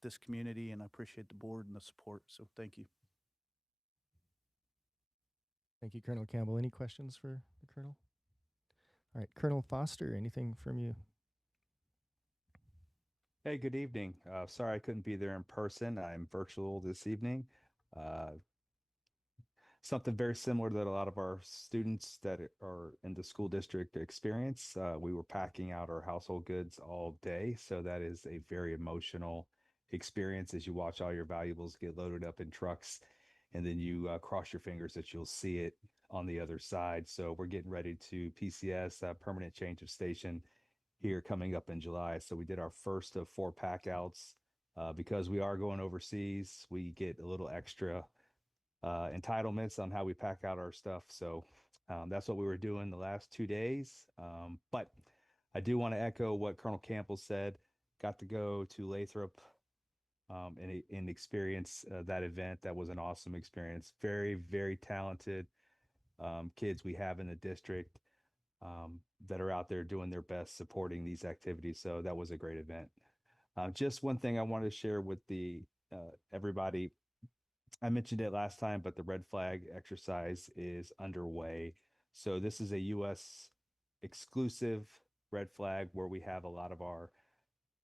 this community, and I appreciate the board and the support. So thank you. Thank you, Colonel Campbell. Any questions for the Colonel? All right, Colonel Foster, anything from you? Hey, good evening. Sorry I couldn't be there in person. I'm virtual this evening. Uh, Something very similar that a lot of our students that are in the school district experience. We were packing out our household goods all day, so that is a very emotional experience as you watch all your valuables get loaded up in trucks, and then you cross your fingers that you'll see it on the other side. So we're getting ready to PCS, permanent change of station, here coming up in July. So we did our first of 4 pack outs. Because we are going overseas, we get a little extra entitlements on how we pack out our stuff. So that's what we were doing the last 2 days. But I do want to echo what Colonel Campbell said. Got to go to Lathrop and experience that event. That was an awesome experience. Very, very talented kids we have in the district that are out there doing their best supporting these activities. So that was a great event. Just one thing I wanted to share with everybody. I mentioned it last time, but the red flag exercise is underway. So this is a U.S. exclusive red flag where we have a lot of our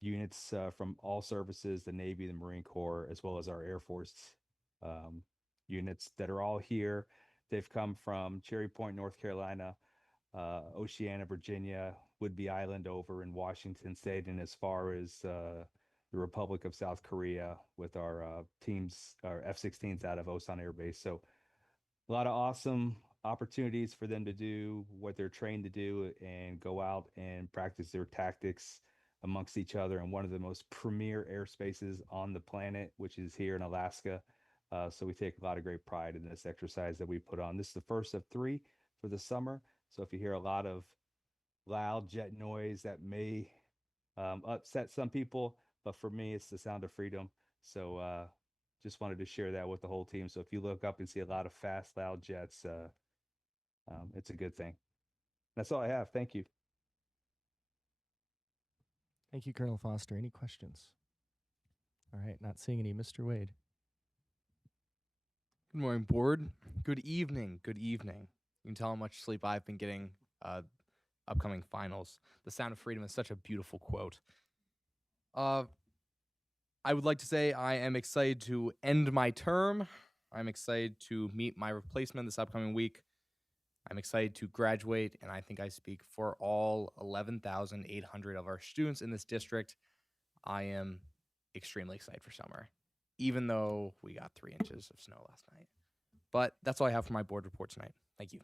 units from all services, the Navy, the Marine Corps, as well as our Air Force um, units that are all here. They've come from Cherry Point, North Carolina, Oceana, Virginia, Whidbey Island over in Washington State, and as far as the Republic of South Korea with our teams, our F-16s out of Osan Air Base. So a lot of awesome opportunities for them to do what they're trained to do and go out and practice their tactics amongst each other in one of the most premier airspaces on the planet, which is here in Alaska. So we take a lot of great pride in this exercise that we put on. This is the first of 3 for the summer. So if you hear a lot of loud jet noise, that may upset some people, but for me, it's the sound of freedom. So just wanted to share that with the whole team. So if you look up and see a lot of fast, loud jets, it's a good thing. That's all I have. Thank you. Thank you, Colonel Foster. Any questions? All right, not seeing any. Mr. Wade. Good morning, board. Good evening. Good evening. You can tell how much sleep I've been getting upcoming finals. The sound of freedom is such a beautiful quote. I would like to say I am excited to end my term. I'm excited to meet my replacement this upcoming week. I'm excited to graduate, and I think I speak for all 11,800 of our students in this district. I am extremely excited for summer, even though we got 3 inches of snow last night. But that's all I have for my board report tonight. Thank you.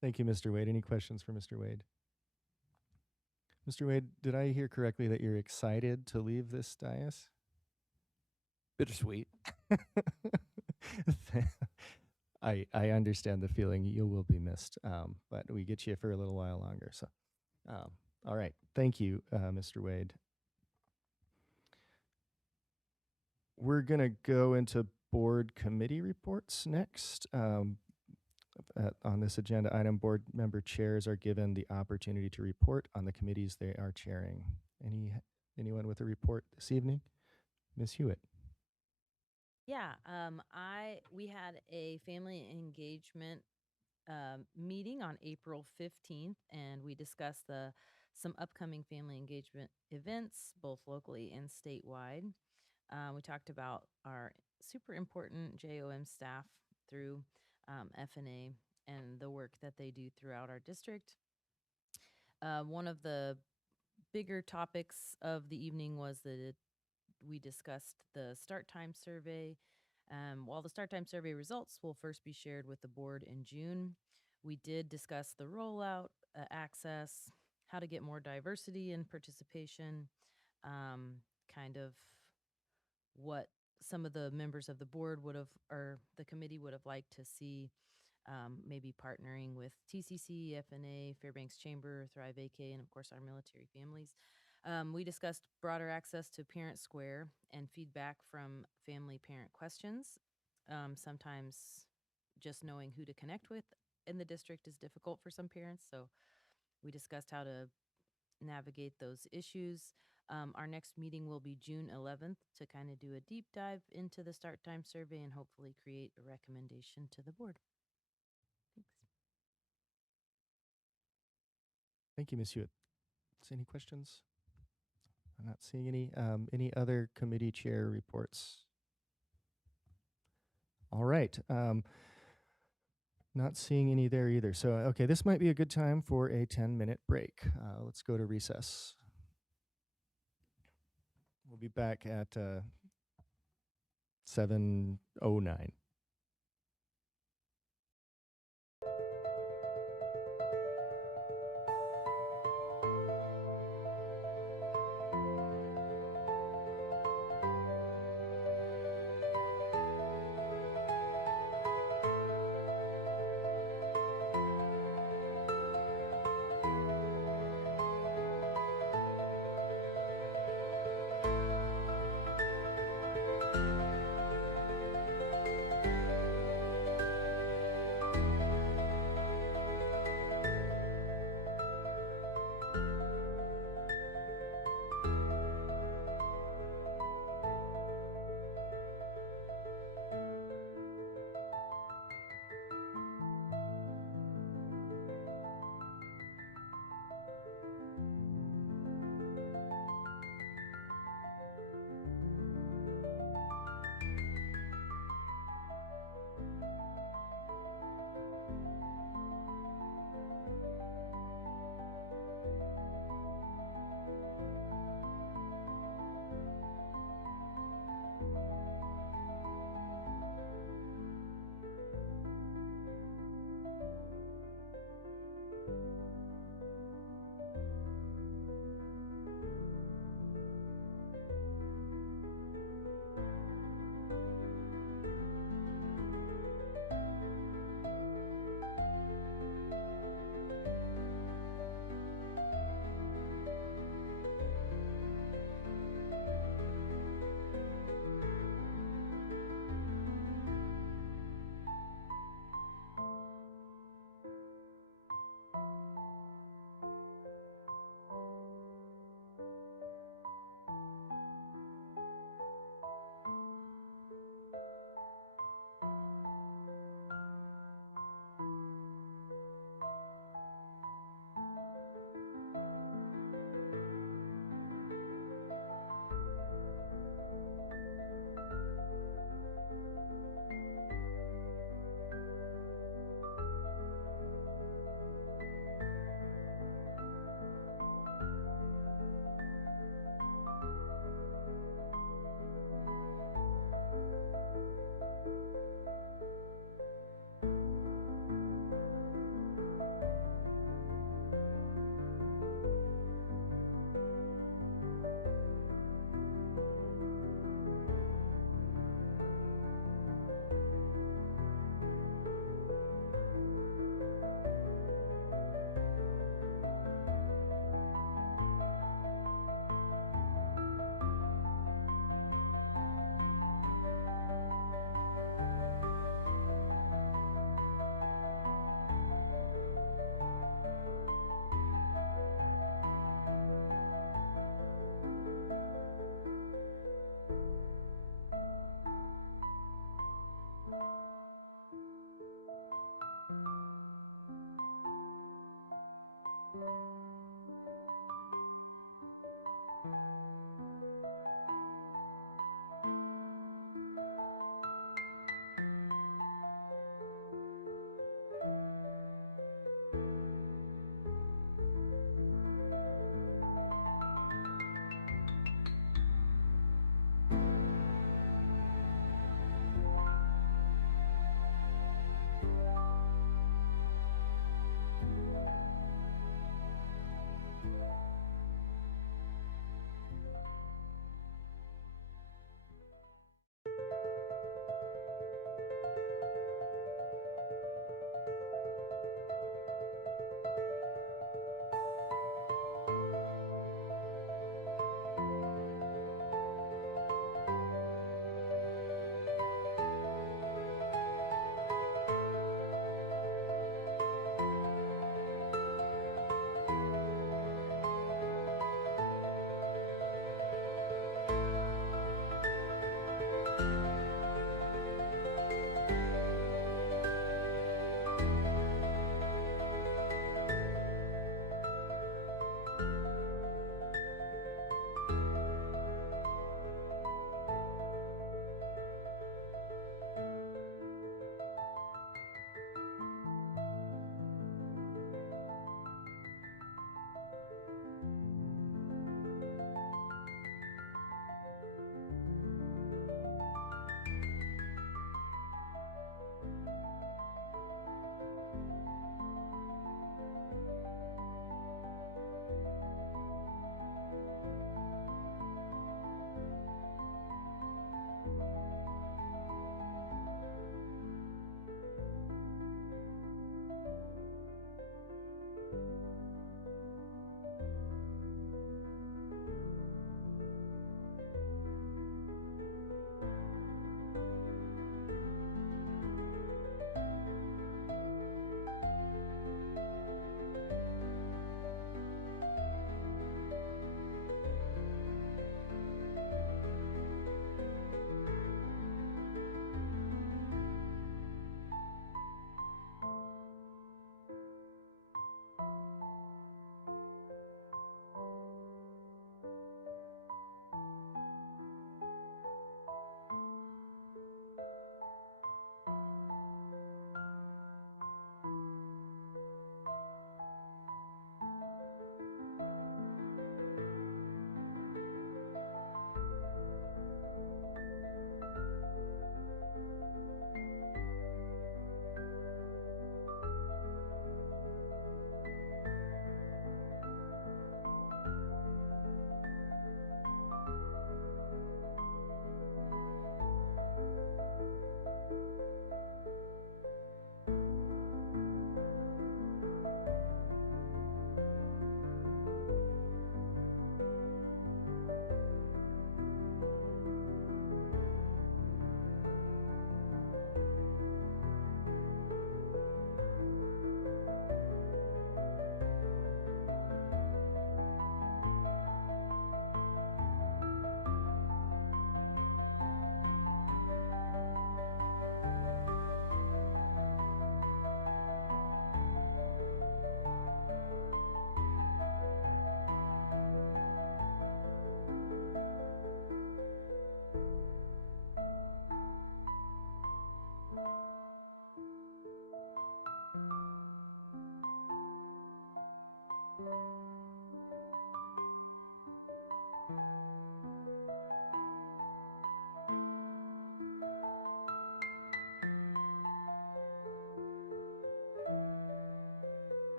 Thank you, Mr. Wade. Any questions for Mr. Wade? Mr. Wade, did I hear correctly that you're excited to leave this dais? Bittersweet. I understand the feeling. You will be missed, but we get you for a little while longer. So, all right. Thank you, Mr. Wade. We're going to go into board committee reports next. On this agenda item, board member chairs are given the opportunity to report on the committees they are chairing. Anyone with a report this evening? Ms. Hewitt. Yeah, we had a family engagement meeting on April 15th, and we discussed some upcoming family engagement events, both locally and statewide. We talked about our super important JOM staff through FNA and the work that they do throughout our district. One of the bigger topics of the evening was that we discussed the start time survey. While the start time survey results will first be shared with the board in June, we did discuss the rollout, access, how to get more diversity and participation, kind of what some of the members of the board would have, or the committee would have liked to see, maybe partnering with TCC, FNA, Fairbanks Chamber, Thrive AK, and of course our military families. We discussed broader access to Parent Square and feedback from family parent questions. Sometimes just knowing who to connect with in the district is difficult for some parents, so we discussed how to navigate those issues. Our next meeting will be June 11th to kind of do a deep dive into the start time survey and hopefully create a recommendation to the board. Thanks. Thank you, Ms. Hewitt. Any questions? I'm not seeing any. Any other committee chair reports? All right. Not seeing any there either. So, okay, this might be a good time for a 10-minute break. Let's go to recess. We'll be back at 7:09.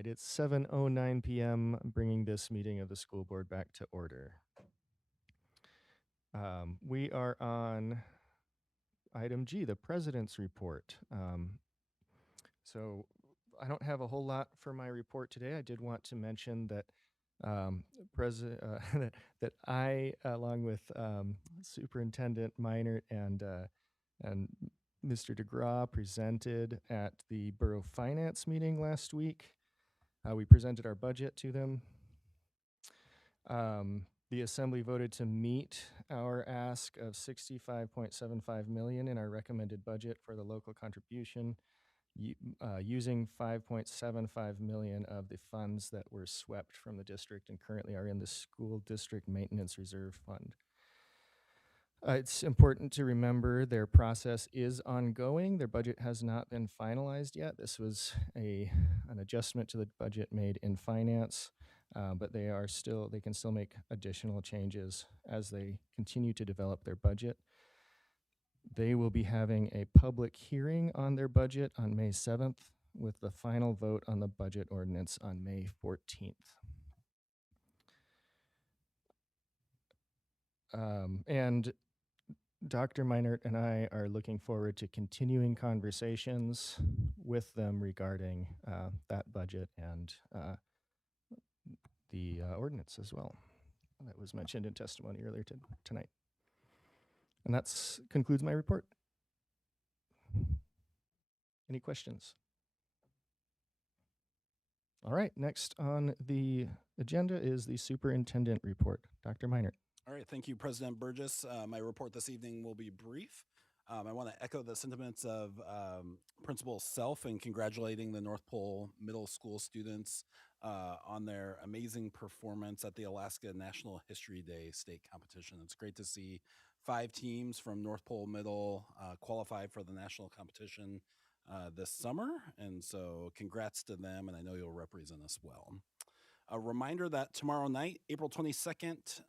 right, it's 7:09 p.m. I'm bringing this meeting of the school board back to order. We are on item G, the president's report. So I don't have a whole lot for my report today. I did want to mention that that I, along with Superintendent Minert and Mr. DeGraw, presented at the Borough Finance meeting last week. We presented our budget to them. The Assembly voted to meet our ask of $65.75 million in our recommended budget for the local contribution, using $5.75 million of the funds that were swept from the district and currently are in the school district maintenance reserve fund. It's important to remember their process is ongoing. Their budget has not been finalized yet. This was an adjustment to the budget made in finance, but they can still make additional changes as they continue to develop their budget. They will be having a public hearing on their budget on May 7th, with the final vote on the budget ordinance on May 14th. And Dr. Minert and I are looking forward to continuing conversations with them regarding that budget and the ordinance as well. That was mentioned in testimony earlier tonight. And that concludes my report. Any questions? All right, next on the agenda is the superintendent report. Dr. Minert. All right, thank you, President Burgess. My report this evening will be brief. I want to echo the sentiments of Principal Self in congratulating the North Pole Middle School students on their amazing performance at the Alaska National History Day state competition. It's great to see 5 teams from North Pole Middle qualify for the national competition this summer, and so congrats to them, and I know you'll represent us well. A reminder that tomorrow night, April 22nd,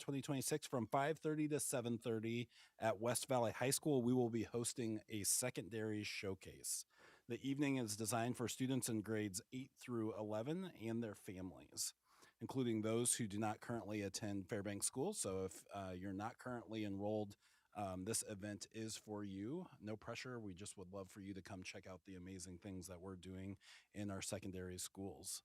2026, from 5:30 to 7:30 at West Valley High School, we will be hosting a secondary showcase. The evening is designed for students in grades 8 through 11 and their families, including those who do not currently attend Fairbanks School. So if you're not currently enrolled, this event is for you. No pressure. We just would love for you to come check out the amazing things that we're doing in our secondary schools.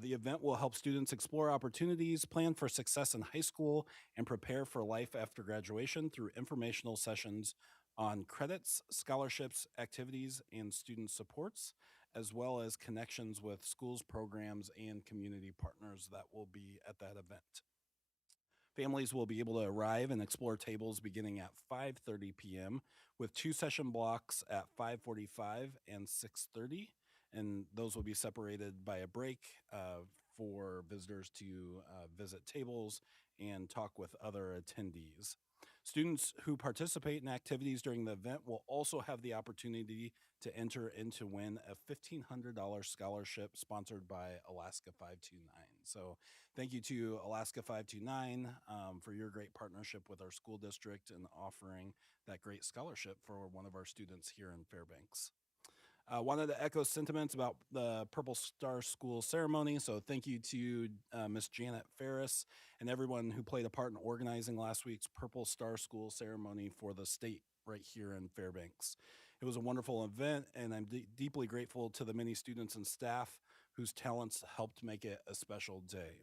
The event will help students explore opportunities, plan for success in high school, and prepare for life after graduation through informational sessions on credits, scholarships, activities, and student supports, as well as connections with schools, programs, and community partners that will be at that event. Families will be able to arrive and explore tables beginning at 5:30 p.m. with 2 session blocks at 5:45 and 6:30. And those will be separated by a break for visitors to visit tables and talk with other attendees. Students who participate in activities during the event will also have the opportunity to enter in to win a $1,500 scholarship sponsored by Alaska 529. So thank you to Alaska 529 for your great partnership with our school district and offering that great scholarship for one of our students here in Fairbanks. Wanted to echo sentiments about the Purple Star School ceremony. So thank you to Miss Janet Ferris and everyone who played a part in organizing last week's Purple Star School ceremony for the state right here in Fairbanks. It was a wonderful event, and I'm deeply grateful to the many students and staff whose talents helped make it a special day.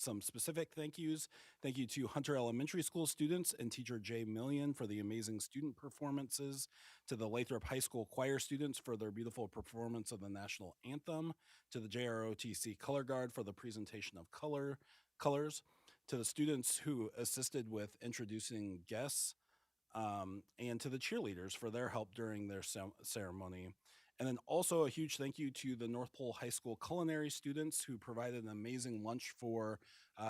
Some specific thank yous. Thank you to Hunter Elementary School students and teacher Jay Million for the amazing student performances, to the Lathrop High School choir students for their beautiful performance of the national anthem, to the JROTC Color Guard for the presentation of colors, to the students who assisted with introducing guests, and to the cheerleaders for their help during their ceremony. And then also a huge thank you to the North Pole High School culinary students who provided an amazing lunch for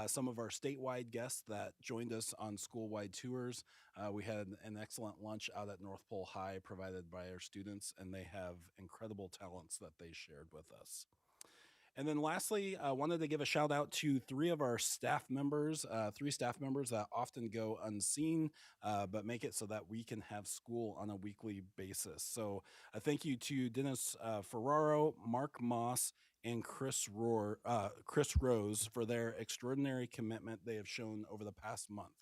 some of our statewide guests that joined us on school-wide tours. We had an excellent lunch out at North Pole High provided by our students, and they have incredible talents that they shared with us. And then lastly, I wanted to give a shout out to three staff members that often go unseen, but make it so that we can have school on a weekly basis. So a thank you to Dennis Ferraro, Mark Moss, and Chris Rose for their extraordinary commitment they have shown over the past month.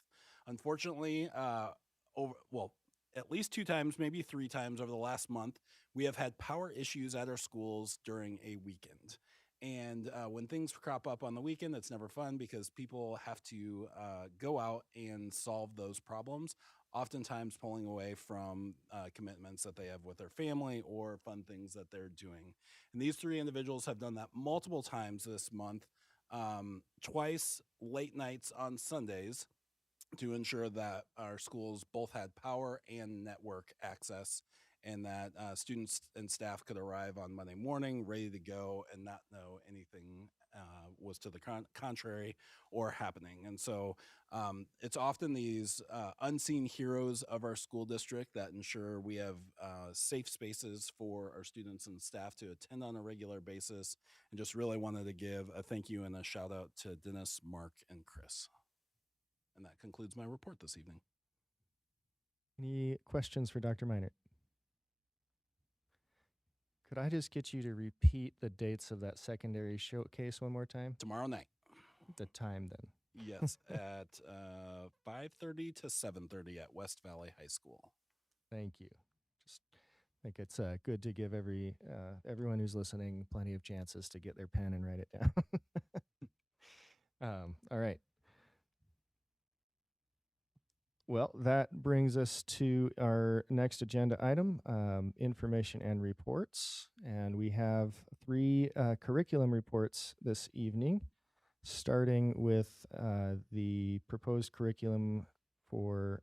Unfortunately, at least 2 times, maybe 3 times over the last month, we have had power issues at our schools during a weekend. And when things crop up on the weekend, it's never fun because people have to go out and solve those problems, oftentimes pulling away from commitments that they have with their family or fun things that they're doing. And these 3 individuals have done that multiple times this month, twice late nights on Sundays, to ensure that our schools both had power and network access, and that students and staff could arrive on Monday morning ready to go and not know anything was to the contrary or happening. And so it's often these unseen heroes of our school district that ensure we have safe spaces for our students and staff to attend on a regular basis. And just really wanted to give a thank you and a shout out to Dennis, Mark, and Chris. And that concludes my report this evening. Any questions for Dr. Meinert? Could I just get you to repeat the dates of that secondary showcase one more time? Tomorrow night. The time then. Yes, at 5:30 to 7:30 at West Valley High School. Thank you. Just think it's good to give everyone who's listening plenty of chances to get their pen and write it down. All right. Well, that brings us to our next agenda item, information and reports. And we have 3 curriculum reports this evening, starting with the proposed curriculum for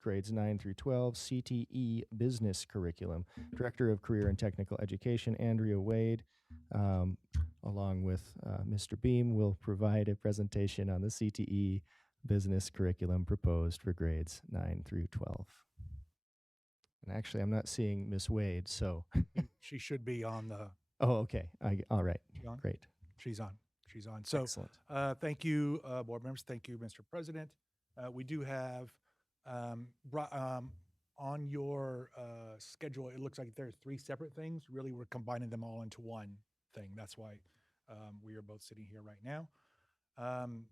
grades 9 through 12, CTE Business Curriculum. Director of Career and Technical Education, Andrea Wade, along with Mr. Beam, will provide a presentation on the CTE business curriculum proposed for grades 9 through 12. And actually, I'm not seeing Miss Wade, so. She should be on the. Oh, okay. All right. Great. She's on. She's on. So, excellent. Thank you, board members. Thank you, Mr. President. We do have on your schedule, it looks like there are 3 separate things. Really, we're combining them all into one thing. That's why we are both sitting here right now.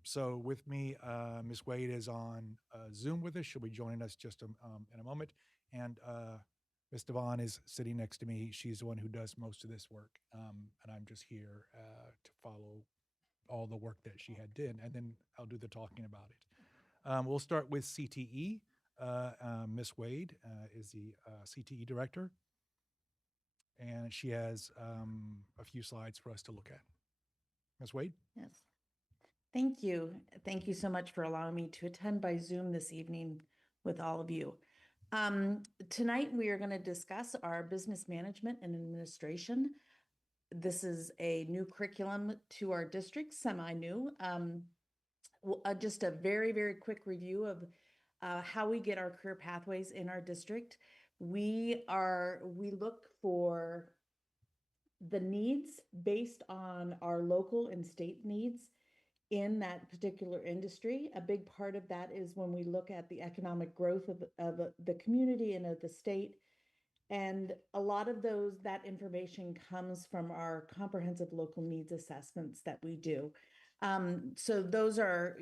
So with me, Ms. Wade is on Zoom with us. She'll be joining us just in a moment. And Ms. Devon is sitting next to me. She's the one who does most of this work. And I'm just here to follow all the work that she had did. And then I'll do the talking about it. We'll start with CTE. Ms. Wade is the CTE director. And she has a few slides for us to look at. Ms. Wade? Yes. Thank you. Thank you so much for allowing me to attend by Zoom this evening with all of you. Tonight, we are going to discuss our business management and administration. This is a new curriculum to our district, semi-new. Just a very, very quick review of how we get our career pathways in our district. We look for the needs based on our local and state needs in that particular industry. A big part of that is when we look at the economic growth of the community and of the state. And a lot of that information comes from our comprehensive local needs assessments that we do. So those are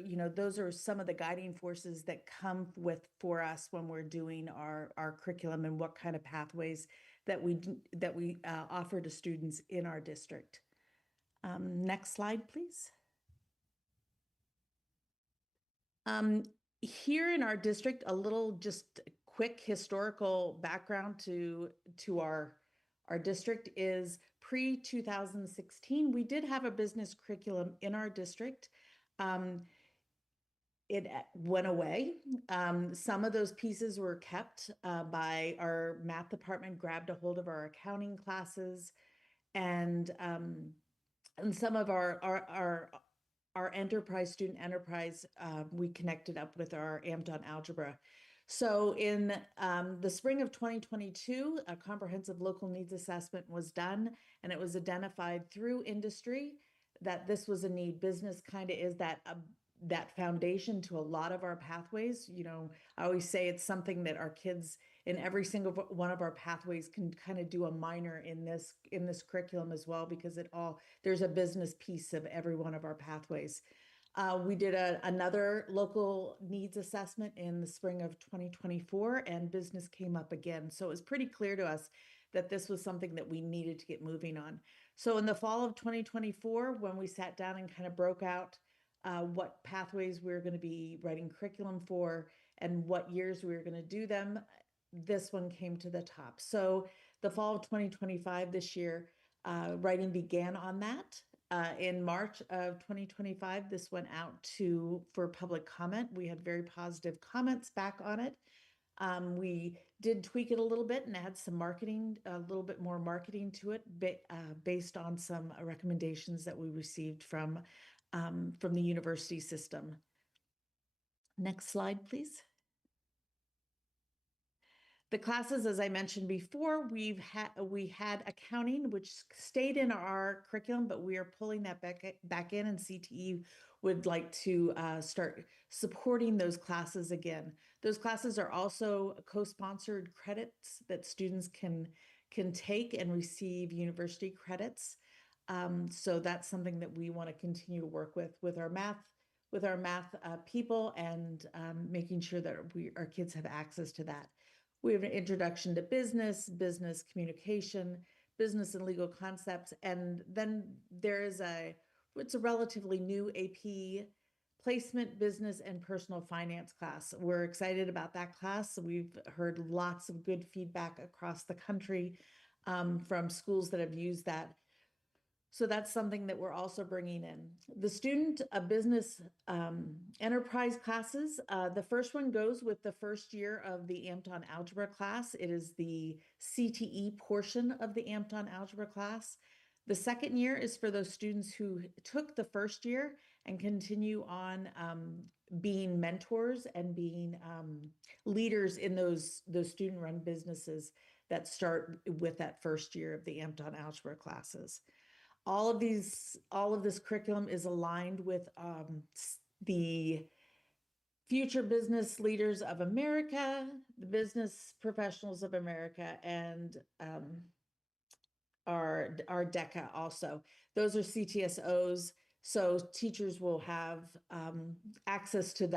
some of the guiding forces that come for us when we're doing our curriculum and what kind of pathways that we offer to students in our district. Next slide, please. Here in our district, a little just quick historical background to our district is pre-2016. We did have a business curriculum in our district. It went away. Some of those pieces were kept by our math department, grabbed a hold of our accounting classes, and some of our enterprise, student enterprise, we connected up with our Amped on Algebra. So in the spring of 2022, a comprehensive local needs assessment was done, and it was identified through industry that this was a need. Business kind of is that foundation to a lot of our pathways. You know, I always say it's something that our kids in every single one of our pathways can kind of do a minor in this curriculum as well, because there's a business piece of every one of our pathways. We did another local needs assessment in the spring of 2024, and business came up again. So it was pretty clear to us that this was something that we needed to get moving on. So in the fall of 2024, when we sat down and kind of broke out what pathways we were going to be writing curriculum for and what years we were going to do them, this one came to the top. So the fall of 2025 this year, writing began on that. In March of 2025, this went out for public comment. We had very positive comments back on it. We did tweak it a little bit and add some marketing, a little bit more marketing to it, based on some recommendations that we received from the university system. Next slide, please. The classes, as I mentioned before, we had accounting, which stayed in our curriculum, but we are pulling that back in, and CTE would like to start supporting those classes again. Those classes are also co-sponsored credits that students can take and receive university credits. So that's something that we want to continue to work with our math people, and making sure that our kids have access to that. We have an introduction to business communication, business and legal concepts, and then there is it's a relatively new AP placement, business, and personal finance class. We're excited about that class. We've heard lots of good feedback across the country from schools that have used that. So that's something that we're also bringing in. The student business enterprise classes, the first one goes with the first year of the Amped-On Algebra class. It is the CTE portion of the Amped-On Algebra class. The second year is for those students who took the first year and continue on being mentors and being leaders in those student-run businesses that start with that first year of the Amped-On Algebra classes. All of this curriculum is aligned with the Future Business Leaders of America, the Business Professionals of America, and our DECA also. Those are CTSOs, so teachers will have access to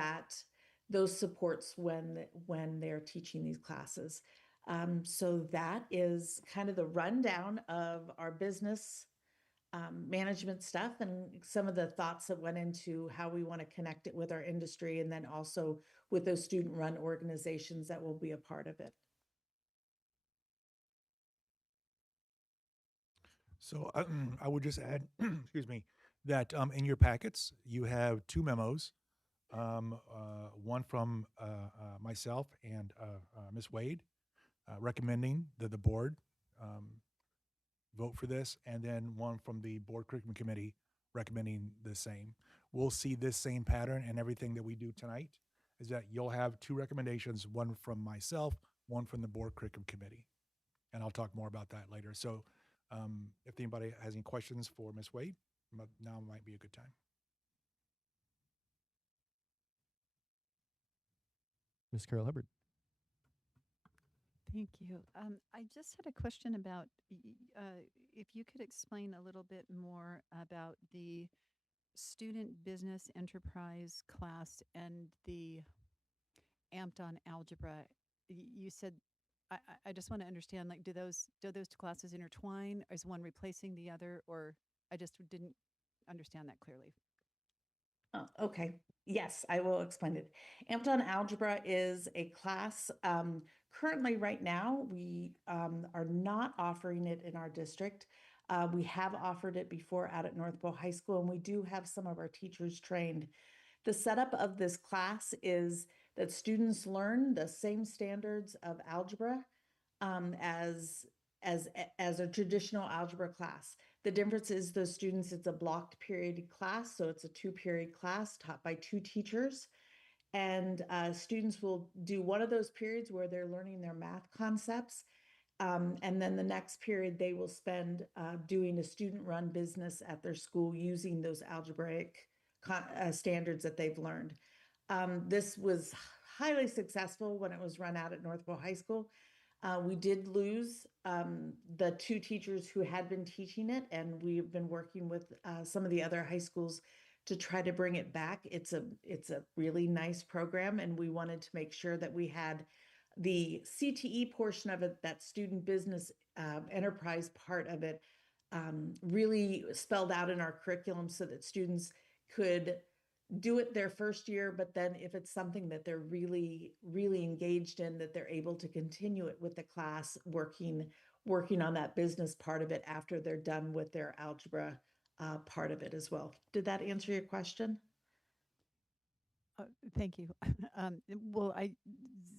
those supports when they're teaching these classes. So that is kind of the rundown of our business management stuff and some of the thoughts that went into how we want to connect it with our industry, and then also with those student-run organizations that will be a part of it. So I would just add, excuse me, that in your packets, you have two memos, one from myself and Ms. Wade, recommending that the board vote for this, and then one from the board curriculum committee recommending the same. We'll see this same pattern in everything that we do tonight, is that you'll have two recommendations, one from myself, one from the board curriculum committee. And I'll talk more about that later. So if anybody has any questions for Ms. Wade, now might be a good time. Ms. Carol Hubbard. Thank you. I just had a question about if you could explain a little bit more about the student business enterprise class and the Amped-On Algebra. You said, I just want to understand, like, do those two classes intertwine? Is one replacing the other, or I just didn't understand that clearly. Okay. Yes, I will explain it. Amped-On Algebra is a class. Currently, right now, we are not offering it in our district. We have offered it before out at North Pole High School, and we do have some of our teachers trained. The setup of this class is that students learn the same standards of algebra as a traditional algebra class. The difference is those students, it's a blocked period class, so it's a 2-period class taught by 2 teachers. And students will do one of those periods where they're learning their math concepts. And then the next period, they will spend doing a student-run business at their school using those algebraic standards that they've learned. This was highly successful when it was run out at North Pole High School. We did lose the 2 teachers who had been teaching it, and we've been working with some of the other high schools to try to bring it back. It's a really nice program, and we wanted to make sure that we had the CTE portion of it, that student business enterprise part of it, really spelled out in our curriculum so that students could do it their first year, but then if it's something that they're really, really engaged in, that they're able to continue it with the class, working on that business part of it after they're done with their algebra part of it as well. Did that answer your question? Thank you. Well,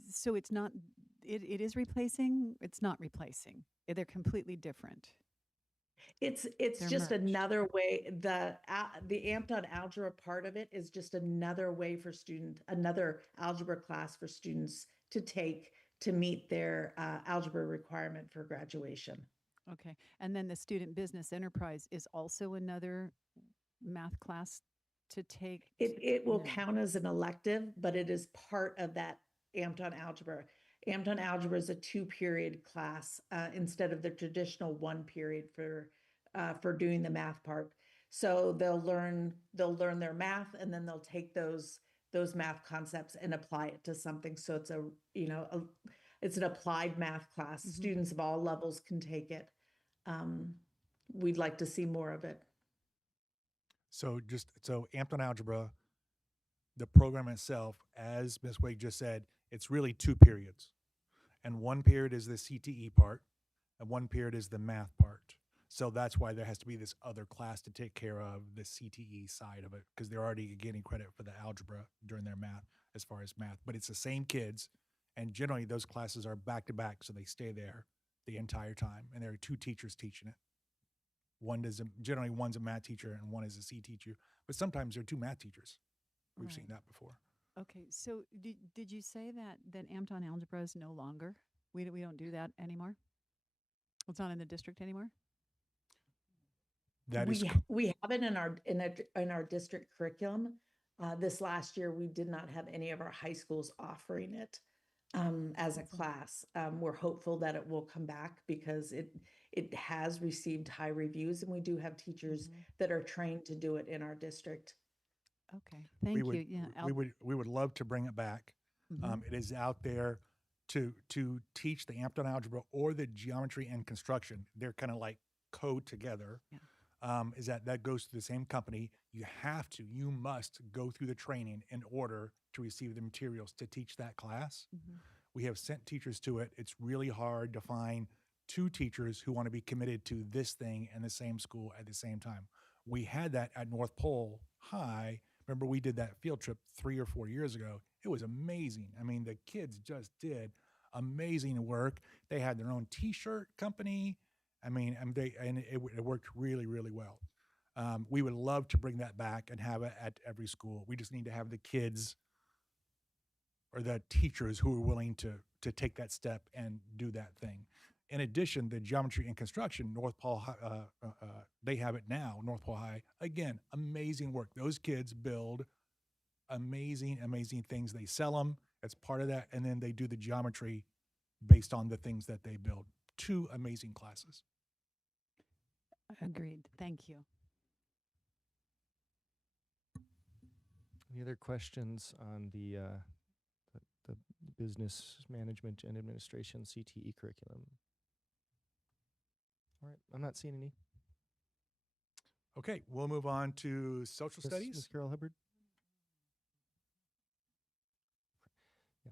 so it's not, it is replacing, it's not replacing. They're completely different. It's They're just merged. another way. The amped on algebra part of it is just another way for another algebra class for students to take to meet their algebra requirement for graduation. Okay. And then the student business enterprise is also another math class to take? It will No. count as an elective, but it is part of that amped on algebra. Amped on algebra is a 2-period class instead of the traditional 1 period for doing the math part. So they'll learn their math, and then they'll take those math concepts and apply it to something. So it's it's an applied math class. Mhm. Students of all levels can take it. We'd like to see more of it. So amped on algebra, the program itself, as Ms. Wade just said, it's really 2 periods. And 1 period is the CTE part, and 1 period is the math part. So that's why there has to be this other class to take care of the CTE side of it, because they're already getting credit for the algebra during their math, as far as math. But it's the same kids, and generally those classes are back to back, so they stay there the entire time. And there are 2 teachers teaching it. Generally one's a math teacher and one is a C teacher, but sometimes there are 2 math teachers. We've seen that before. Okay, so did you say that amped on algebra is no longer? We don't do that anymore? It's not in the district anymore? We have it in our district curriculum. This last year, we did not have any of our high schools offering it as a class. We're hopeful that it will come back because it has received high reviews, and we do have teachers that are trained to do it in our district. Okay, thank you. Yeah, We would love to bring it back. It is out there to teach the amped on algebra or the geometry and construction. They're kind of like code together. Yeah. Is that goes to the same company. You must go through the training in order to receive the materials to teach that class. We have sent teachers to it. It's really hard to find 2 teachers who want to be committed to this thing in the same school at the same time. We had that at North Pole High. Remember, we did that field trip 3 or 4 years ago. It was amazing. I mean, the kids just did amazing work. They had their own T-shirt company. I mean, it worked really, really well. We would love to bring that back and have it at every school. We just need to have the kids or the teachers who are willing to take that step and do that thing. In addition, the geometry and construction, North Pole High, they have it now, North Pole High. Again, amazing work. Those kids build amazing, amazing things. They sell them as part of that, and then they do the geometry based on the things that they build. 2 amazing classes. Agreed. Thank you. Any other questions on the business management and administration CTE curriculum? All right, I'm not seeing any. Okay, we'll move on to social studies. Ms. Carol Hubbard? Yeah.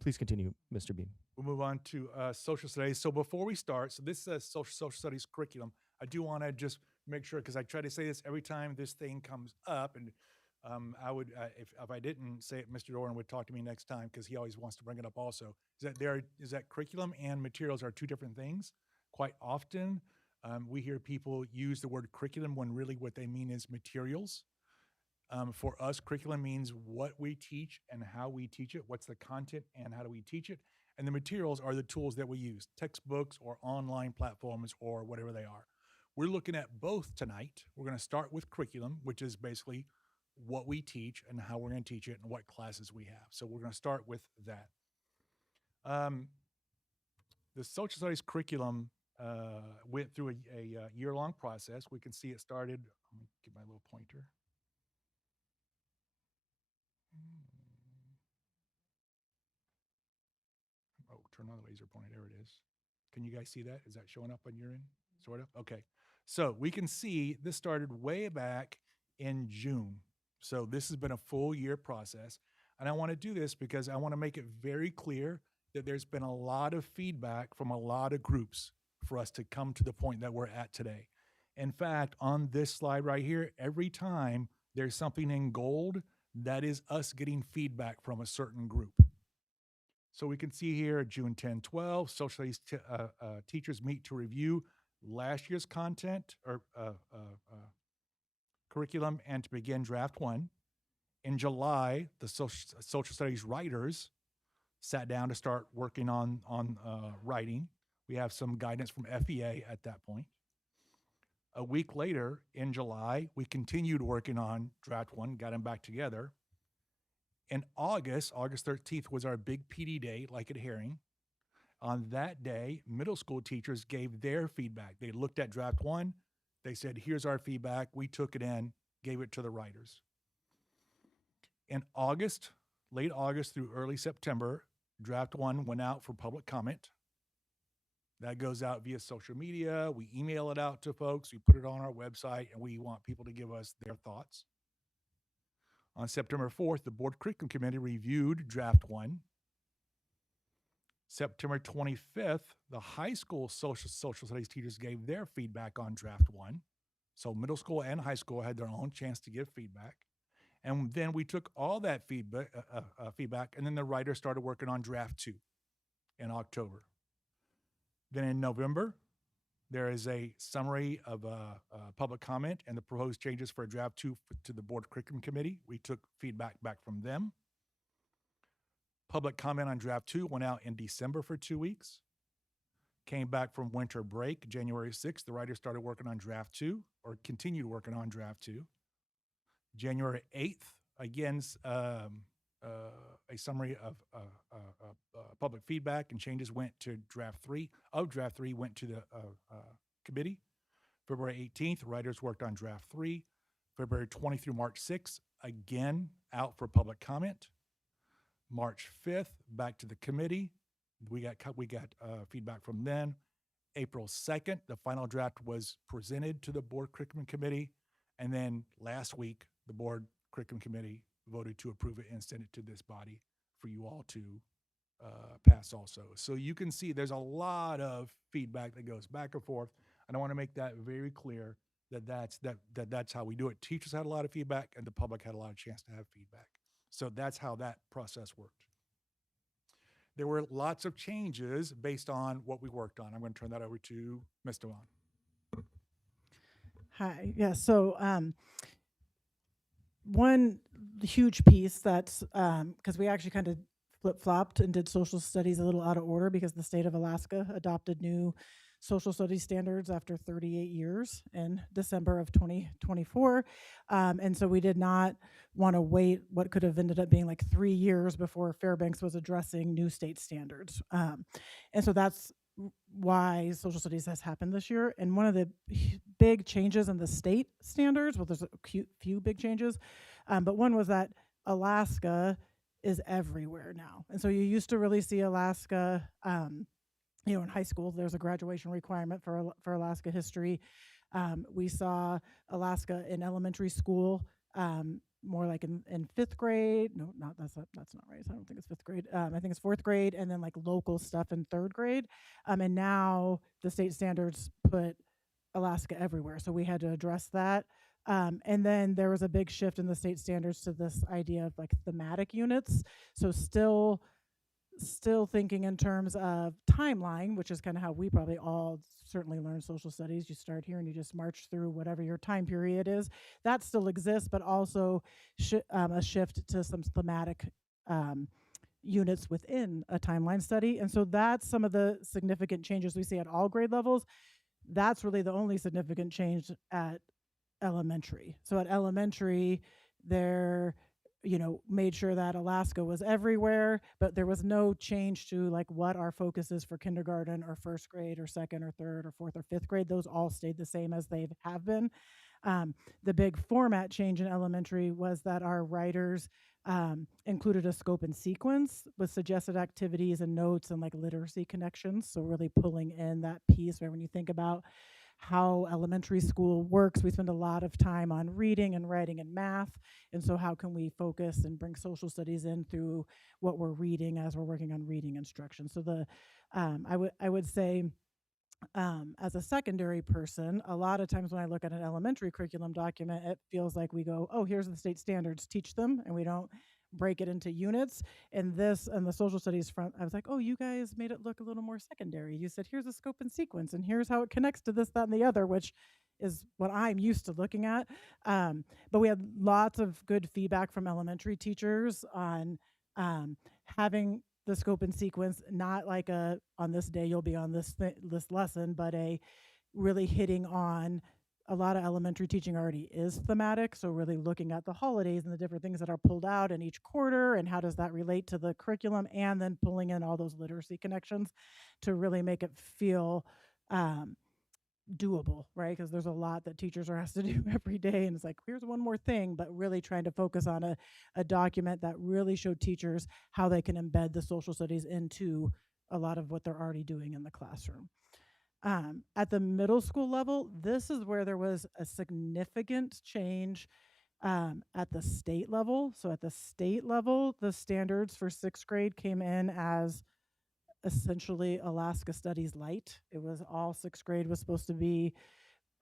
Please continue, Mr. Beam. We'll move on to social studies. So before we start, so this is social studies curriculum. I do want to just make sure, because I try to say this every time this thing comes up, and I would, if I didn't say it, Mr. Doran would talk to me next time, because he always wants to bring it up also, is that curriculum and materials are 2 different things. Quite often, we hear people use the word curriculum when really what they mean is materials. For us, curriculum means what we teach and how we teach it, what's the content and how do we teach it. And the materials are the tools that we use, textbooks or online platforms or whatever they are. We're looking at both tonight. We're going to start with curriculum, which is basically what we teach and how we're going to teach it and what classes we have. So we're going to start with that. The social studies curriculum went through a year-long process. We can see it started. Let me get my little pointer. Oh, turn on the laser pointer. There it is. Can you guys see that? Is that showing up on your end? Sort of? Okay. So we can see this started way back in June. So this has been a full year process. And I want to do this because I want to make it very clear that there's been a lot of feedback from a lot of groups for us to come to the point that we're at today. In fact, on this slide right here, every time there's something in gold, that is us getting feedback from a certain group. So we can see here, June 10, 12, social studies teachers meet to review last year's content or curriculum and to begin draft one. In July, the social studies writers sat down to start working on writing. We have some guidance from FEA at that point. A week later, in July, we continued working on draft one, got them back together. In August 13th was our big PD day, like at Herring. On that day, middle school teachers gave their feedback. They looked at draft one. They said, here's our feedback. We took it in, gave it to the writers. In August, late August through early September, draft one went out for public comment. That goes out via social media. We email it out to folks. We put it on our website, and we want people to give us their thoughts. On September 4th, the Board Curriculum Committee reviewed draft one. September 25th, the high school social studies teachers gave their feedback on draft one. So middle school and high school had their own chance to give feedback. And then we took all that feedback, and then the writers started working on draft two in October. Then in November, there is a summary of public comment and the proposed changes for draft two to the Board Curriculum Committee. We took feedback back from them. Public comment on draft two went out in December for 2 weeks. Came back from winter break, January 6th. The writers started working on draft two, or continued working on draft two. January 8th, again, a summary of public feedback and changes went to draft three. Draft three went to the committee. February 18th, writers worked on draft three. February 20 through March 6th, again, out for public comment. March 5th, back to the committee. We got feedback from them. April 2nd, the final draft was presented to the Board Curriculum Committee. And then last week, the Board Curriculum Committee voted to approve it and send it to this body for you all to pass also. So you can see there's a lot of feedback that goes back and forth. And I want to make that very clear that that's how we do it. Teachers had a lot of feedback and the public had a lot of chance to have feedback. So that's how that process worked. There were lots of changes based on what we worked on. I'm going to turn that over to Ms. Dewan. Hi. Yeah. So one huge piece that's because we actually kind of flip-flopped and did social studies a little out of order because the state of Alaska adopted new social studies standards after 38 years in December of 2024. And so we did not want to wait what could have ended up being like 3 years before Fairbanks was addressing new state standards. And so that's why social studies has happened this year. And one of the big changes in the state standards, well, there's a few big changes, but one was that Alaska is everywhere now. And so you used to really see Alaska, in high school, there's a graduation requirement for Alaska history. We saw Alaska in elementary school, more like in fifth grade. No, that's not right. I don't think it's fifth grade. I think it's fourth grade, and then like local stuff in third grade. And now the state standards put Alaska everywhere. So we had to address that. And then there was a big shift in the state standards to this idea of like thematic units. So still still thinking in terms of timeline, which is kind of how we probably all certainly learn social studies. You start here and you just march through whatever your time period is. That still exists, but also a shift to some thematic um, units within a timeline study. And so that's some of the significant changes we see at all grade levels. That's really the only significant change at elementary. So at elementary, they're made sure that Alaska was everywhere, but there was no change to like what our focus is for kindergarten or first grade or second or third or fourth or fifth grade. Those all stayed the same as they have been. The big format change in elementary was that our writers included a scope and sequence with suggested activities and notes and like literacy connections. So really pulling in that piece where when you think about how elementary school works, we spend a lot of time on reading and writing and math. And so how can we focus and bring social studies in through what we're reading as we're working on reading instruction? So I would say as a secondary person, a lot of times when I look at an elementary curriculum document, it feels like we go, oh, here's the state standards, teach them, and we don't break it into units. And this and the social studies front, I was like, oh, you guys made it look a little more secondary. You said, here's a scope and sequence, and here's how it connects to this, that, and the other, which is what I'm used to looking at. But we had lots of good feedback from elementary teachers on having the scope and sequence, not like a on this day you'll be on this lesson, but a really hitting on a lot of elementary teaching already is thematic. So really looking at the holidays and the different things that are pulled out in each quarter and how does that relate to the curriculum, and then pulling in all those literacy connections to really make it feel doable, right? Because there's a lot that teachers are asked to do every day, and it's like, here's one more thing, but really trying to focus on a document that really showed teachers how they can embed the social studies into a lot of what they're already doing in the classroom. At the middle school level, this is where there was a significant change at the state level. So at the state level, the standards for sixth grade came in as essentially Alaska Studies Light. It was all sixth grade was supposed to be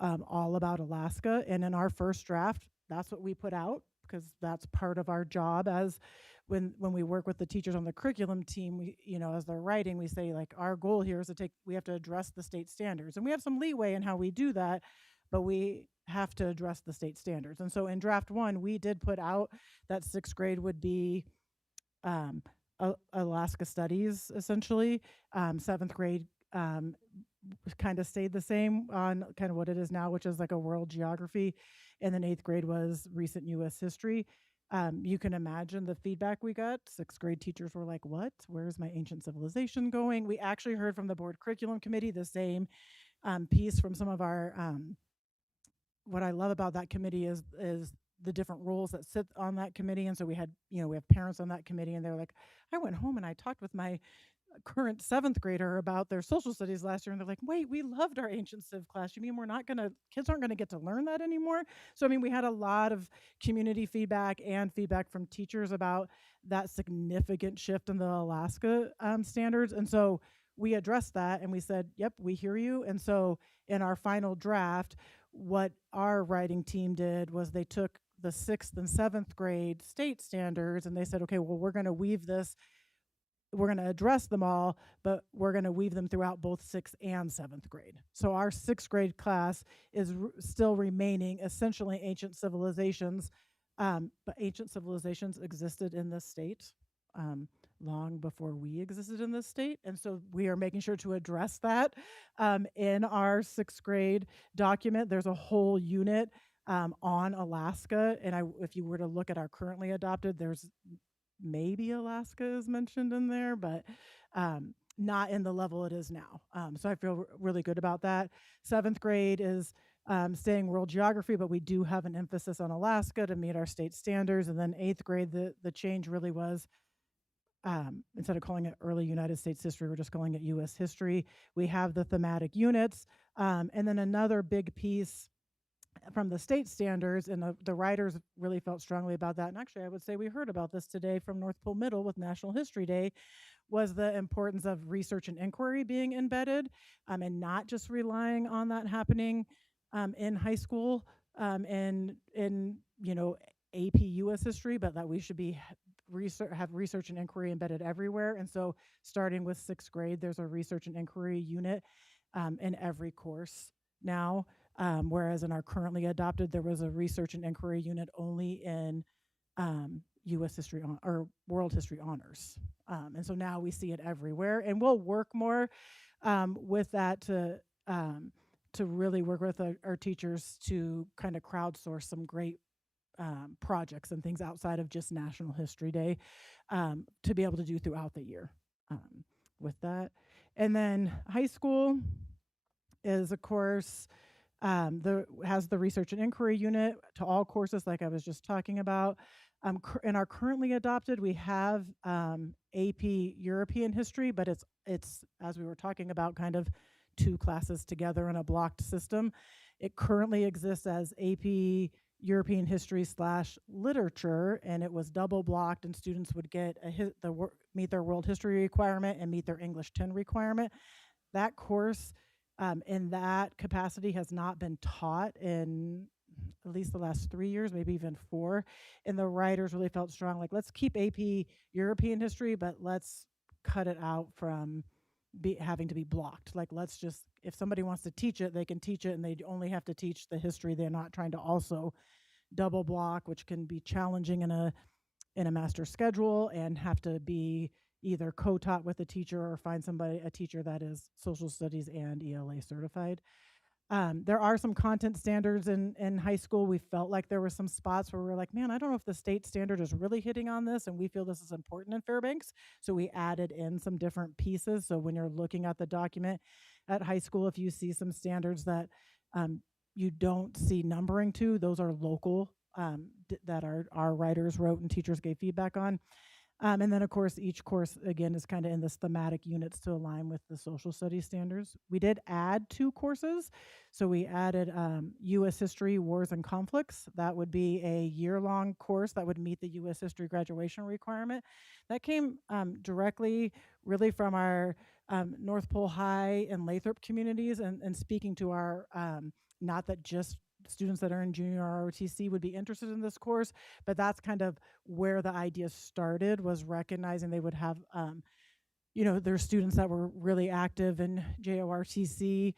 all about Alaska. And in our first draft, that's what we put out because that's part of our job as when we work with the teachers on the curriculum team, we, as they're writing, we say like our goal here is we have to address the state standards. And we have some leeway in how we do that, but we have to address the state standards. And so in draft one, we did put out that sixth grade would be Alaska Studies, essentially. Seventh grade kind of stayed the same on kind of what it is now, which is like a world geography. And then eighth grade was recent U.S. history. You can imagine the feedback we got. Sixth grade teachers were like, what? Where's my ancient civilization going? We actually heard from the board curriculum committee the same piece from some of our, what I love about that committee is the different roles that sit on that committee. And so we had, we have parents on that committee, and they're like, I went home and I talked with my current seventh grader about their social studies last year, and they're like, wait, we loved our ancient civ class. You mean kids aren't gonna get to learn that anymore? So I mean, we had a lot of community feedback and feedback from teachers about that significant shift in the Alaska standards. And so we addressed that and we said, yep, we hear you. And so in our final draft, what our writing team did was they took the sixth and seventh grade state standards and they said, okay, well, we're going to address them all, but we're going to weave them throughout both sixth and seventh grade. So our sixth grade class is still remaining essentially ancient civilizations, but ancient civilizations existed in this state long before we existed in this state. And so we are making sure to address that in our sixth grade document. There's a whole unit on Alaska. And if you were to look at our currently adopted, there's maybe Alaska is mentioned in there, but not in the level it is now. So I feel really good about that. Seventh grade is staying world geography, but we do have an emphasis on Alaska to meet our state standards. And then eighth grade, the change really was instead of calling it early United States history, we're just calling it U.S. history. We have the thematic units. And then another big piece from the state standards, and the writers really felt strongly about that. And actually, I would say we heard about this today from North Pole Middle with National History Day, was the importance of research and inquiry being embedded and not just relying on that happening in high school and in AP U.S. history, but that we should be have research and inquiry embedded everywhere. And so starting with 6th grade, there's a research and inquiry unit in every course now. Whereas in our currently adopted, there was a research and inquiry unit only in U.S. history or world history honors. And so now we see it everywhere, and we'll work more with that to really work with our teachers to kind of crowdsource some great projects and things outside of just National History Day to be able to do throughout the year with that. And then high school is, of course, has the research and inquiry unit to all courses like I was just talking about. In our currently adopted, we have AP European history, but it's as we were talking about, kind of 2 classes together in a blocked system. It currently exists as AP European history / literature, and it was double blocked, and students would get meet their world history requirement and meet their English 10 requirement. That course in that capacity has not been taught in at least the last 3 years, maybe even 4. And the writers really felt strong, like, let's keep AP European history, but let's cut it out from having to be blocked. Like, let's just, if somebody wants to teach it, they can teach it, and they only have to teach the history. They're not trying to also double block, which can be challenging in a master schedule, and have to be either co-taught with a teacher or find a teacher that is social studies and ELA certified. There are some content standards in high school. We felt like there were some spots where we were like, man, I don't know if the state standard is really hitting on this, and we feel this is important in Fairbanks. So we added in some different pieces. So when you're looking at the document at high school, if you see some standards that you don't see numbering to, those are local that our writers wrote and teachers gave feedback on. And then, of course, each course, again, is kind of in this thematic units to align with the social studies standards. We did add 2 courses. So we added U.S. History, Wars and Conflicts. That would be a year-long course that would meet the U.S. History graduation requirement. That came directly, really, from our North Pole High and Lathrop communities, and speaking to our, not that just students that are in junior ROTC would be interested in this course, but that's kind of where the idea started, was recognizing they would have, there's students that were really active in JORTC,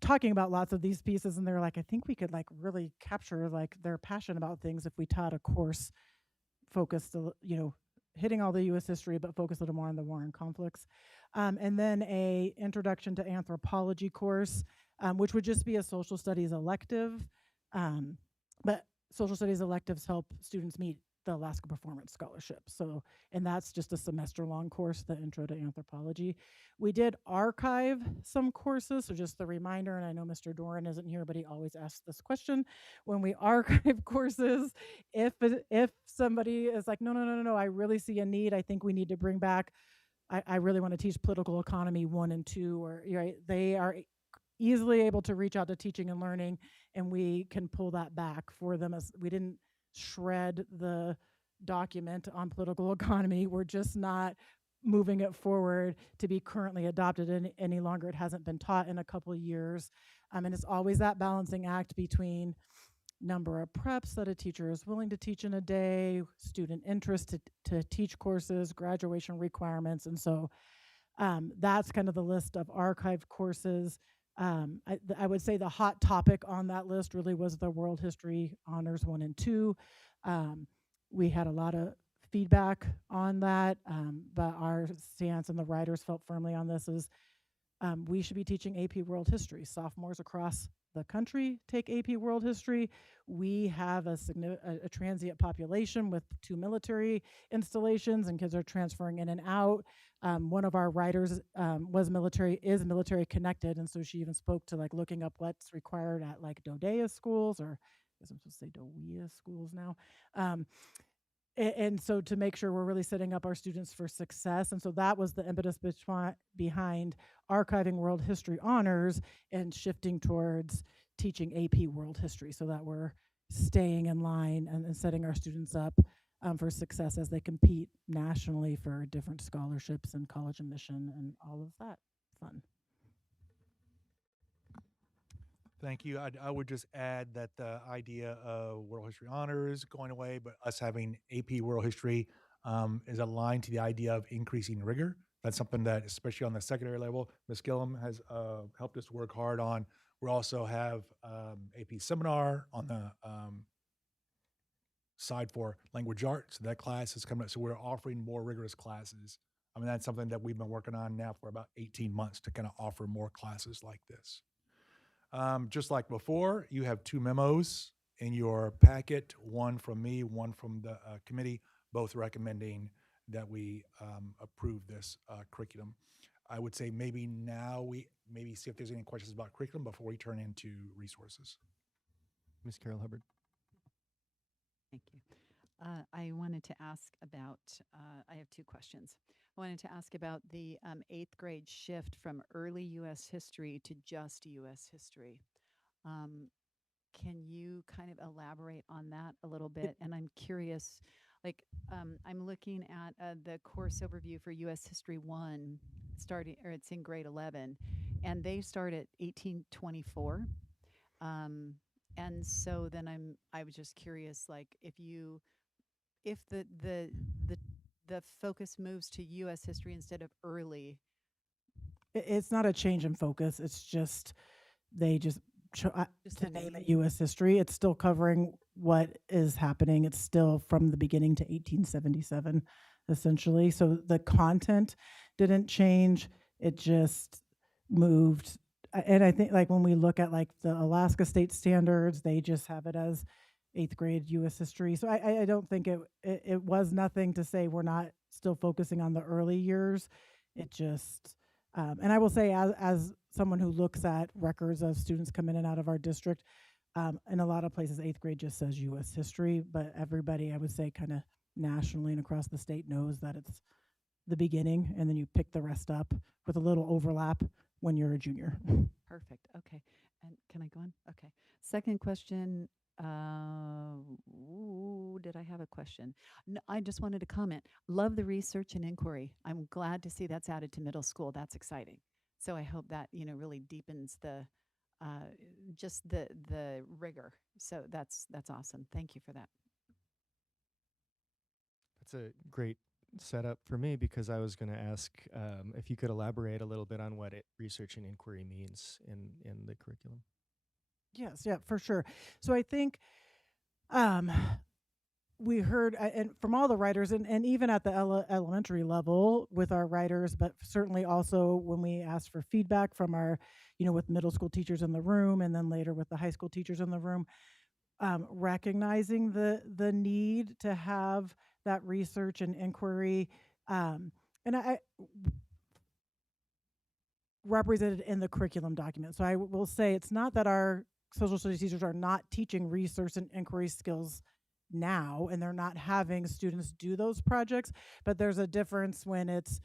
talking about lots of these pieces, and they're like, I think we could really capture their passion about things if we taught a course focused, hitting all the U.S. history, but focus a little more on the war and conflicts. And then a introduction to anthropology course, which would just be a social studies elective. But social studies electives help students meet the Alaska Performance Scholarship. So, and that's just a semester-long course, the Intro to Anthropology. We did archive some courses, so just the reminder, and I know Mr. Doran isn't here, but he always asks this question. When we archive courses, if somebody is like, no, I really see a need, I think we need to bring back, I really want to teach political economy 1 and 2, or right, they are easily able to reach out to teaching and learning, and we can pull that back for them, as we didn't shred the document on political economy. We're just not moving it forward to be currently adopted any longer. It hasn't been taught in a couple of years. And it's always that balancing act between number of preps that a teacher is willing to teach in a day, student interest to teach courses, graduation requirements. And so that's kind of the list of archived courses. I would say the hot topic on that list really was the World History Honors 1 and 2. We had a lot of feedback on that, but our stance, and the writers felt firmly on this, is we should be teaching AP World History. Sophomores across the country take AP World History. We have a transient population with 2 military installations, and kids are transferring in and out. One of our writers is military connected, and so she even spoke to looking up what's required at DODEA schools, or I guess I'm supposed to say DOEA schools now. And so to make sure we're really setting up our students for success. And so that was the impetus behind archiving World History Honors and shifting towards teaching AP World History, so that we're staying in line and setting our students up for success as they compete nationally for different scholarships and college admission and all of that fun. Thank you. I would just add that the idea of world history honors going away, but us having AP world history is aligned to the idea of increasing rigor. That's something that, especially on the secondary level, Ms. Gillum has helped us work hard on. We also have AP seminar on the side for language arts. So that class is coming up. So we're offering more rigorous classes. I mean, that's something that we've been working on now for about 18 months to kind of offer more classes like this. Just like before, you have two memos in your packet, one from me, one from the committee, both recommending that we approve this curriculum. I would say maybe now we maybe see if there's any questions about curriculum before we turn into resources. Ms. Carol Hubbard. Thank you. I wanted to ask about, I have two questions. I wanted to ask about the 8th grade shift from early U.S. history to just U.S. history. Can you kind of elaborate on that a little bit? And I'm curious, like, I'm looking at the course overview for U.S. History 1, starting, or it's in grade 11, and they start at 1824. And so then I was just curious, like, if the focus moves to U.S. history instead of early. It's not a change in focus. It's just they just Just to the name name. it U.S. history. It's still covering what is happening. It's still from the beginning to 1877, essentially. So the content didn't change. It just moved. And I think like when we look at like the Alaska state standards, they just have it as 8th grade U.S. history. So I don't think it was nothing to say we're not still focusing on the early years. It just and I will say, as someone who looks at records of students come in and out of our district, in a lot of places, 8th grade just says U.S. history, but everybody, I would say, kind of nationally and across the state knows that it's the beginning, and then you pick the rest up with a little overlap when you're a junior. Perfect. Okay. And can I go on? Okay. Second question. Did I have a question? No, I just wanted to comment. Love the research and inquiry. I'm glad to see that's added to middle school. That's exciting. So I hope that really deepens the just the rigor. So that's awesome. Thank you for that. That's a great setup for me because I was going to ask if you could elaborate a little bit on what research and inquiry means in the curriculum. Yes, yeah, for sure. So I think we heard and from all the writers and even at the elementary level with our writers, but certainly also when we asked for feedback from our, with middle school teachers in the room and then later with the high school teachers in the room, recognizing the need to have that research and inquiry. And I represented in the curriculum document. So I will say it's not that our social studies teachers are not teaching research and inquiry skills now and they're not having students do those projects, but there's a difference when it's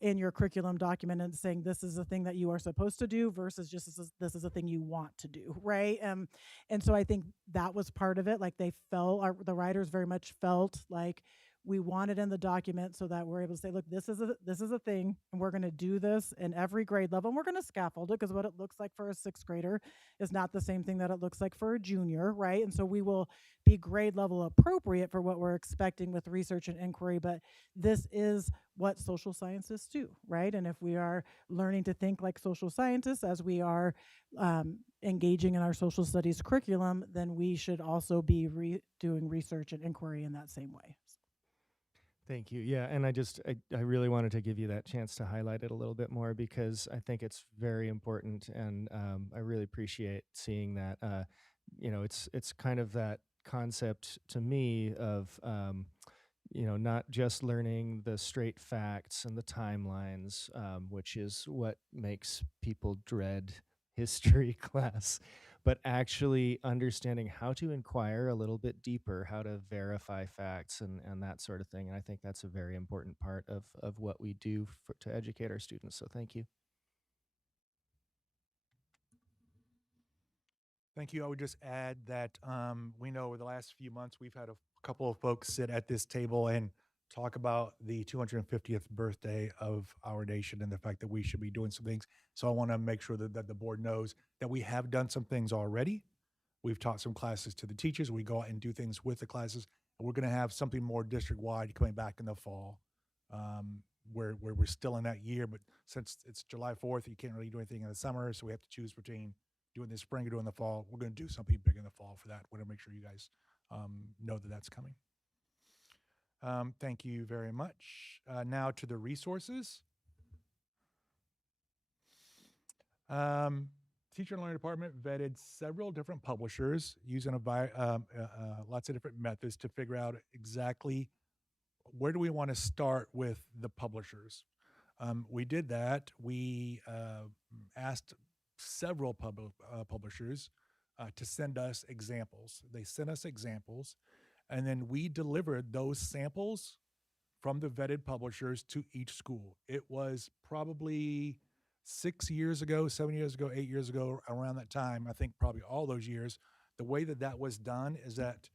in your curriculum document and saying this is a thing that you are supposed to do versus just this is a thing you want to do, right? And so I think that was part of it. Like they felt, the writers very much felt like we want it in the document so that we're able to say, look, this is a thing, and we're going to do this in every grade level, and we're going to scaffold it because what it looks like for a 6th grader is not the same thing that it looks like for a junior, right? And so we will be grade level appropriate for what we're expecting with research and inquiry, but this is what social scientists do, right? And if we are learning to think like social scientists as we are engaging in our social studies curriculum, then we should also be doing research and inquiry in that same way. Thank you. Yeah, and I really wanted to give you that chance to highlight it a little bit more because I think it's very important, and I really appreciate seeing that. It's kind of that concept to me of not just learning the straight facts and the timelines, which is what makes people dread history class, but actually understanding how to inquire a little bit deeper, how to verify facts and that sort of thing. And I think that's a very important part of what we do to educate our students. So thank you. Thank you. I would just add that we know over the last few months we've had a couple of folks sit at this table and talk about the 250th birthday of our nation and the fact that we should be doing some things. So I want to make sure that the board knows that we have done some things already. We've taught some classes to the teachers. We go out and do things with the classes. And we're going to have something more district-wide coming back in the fall, where we're still in that year. But since it's July 4th, you can't really do anything in the summer, so we have to choose between doing the spring or doing the fall. We're going to do something big in the fall for that. We're going to make sure you guys know that that's coming. Thank you very much. Now to the resources. Teacher and Learning Department vetted several different publishers using lots of different methods to figure out exactly where do we want to start with the publishers. We did that. We asked several publishers to send us examples. They sent us examples, and then we delivered those samples from the vetted publishers to each school. It was probably 6 years ago, 7 years ago, 8 years ago, around that time, I think probably all those years. The way that was done is that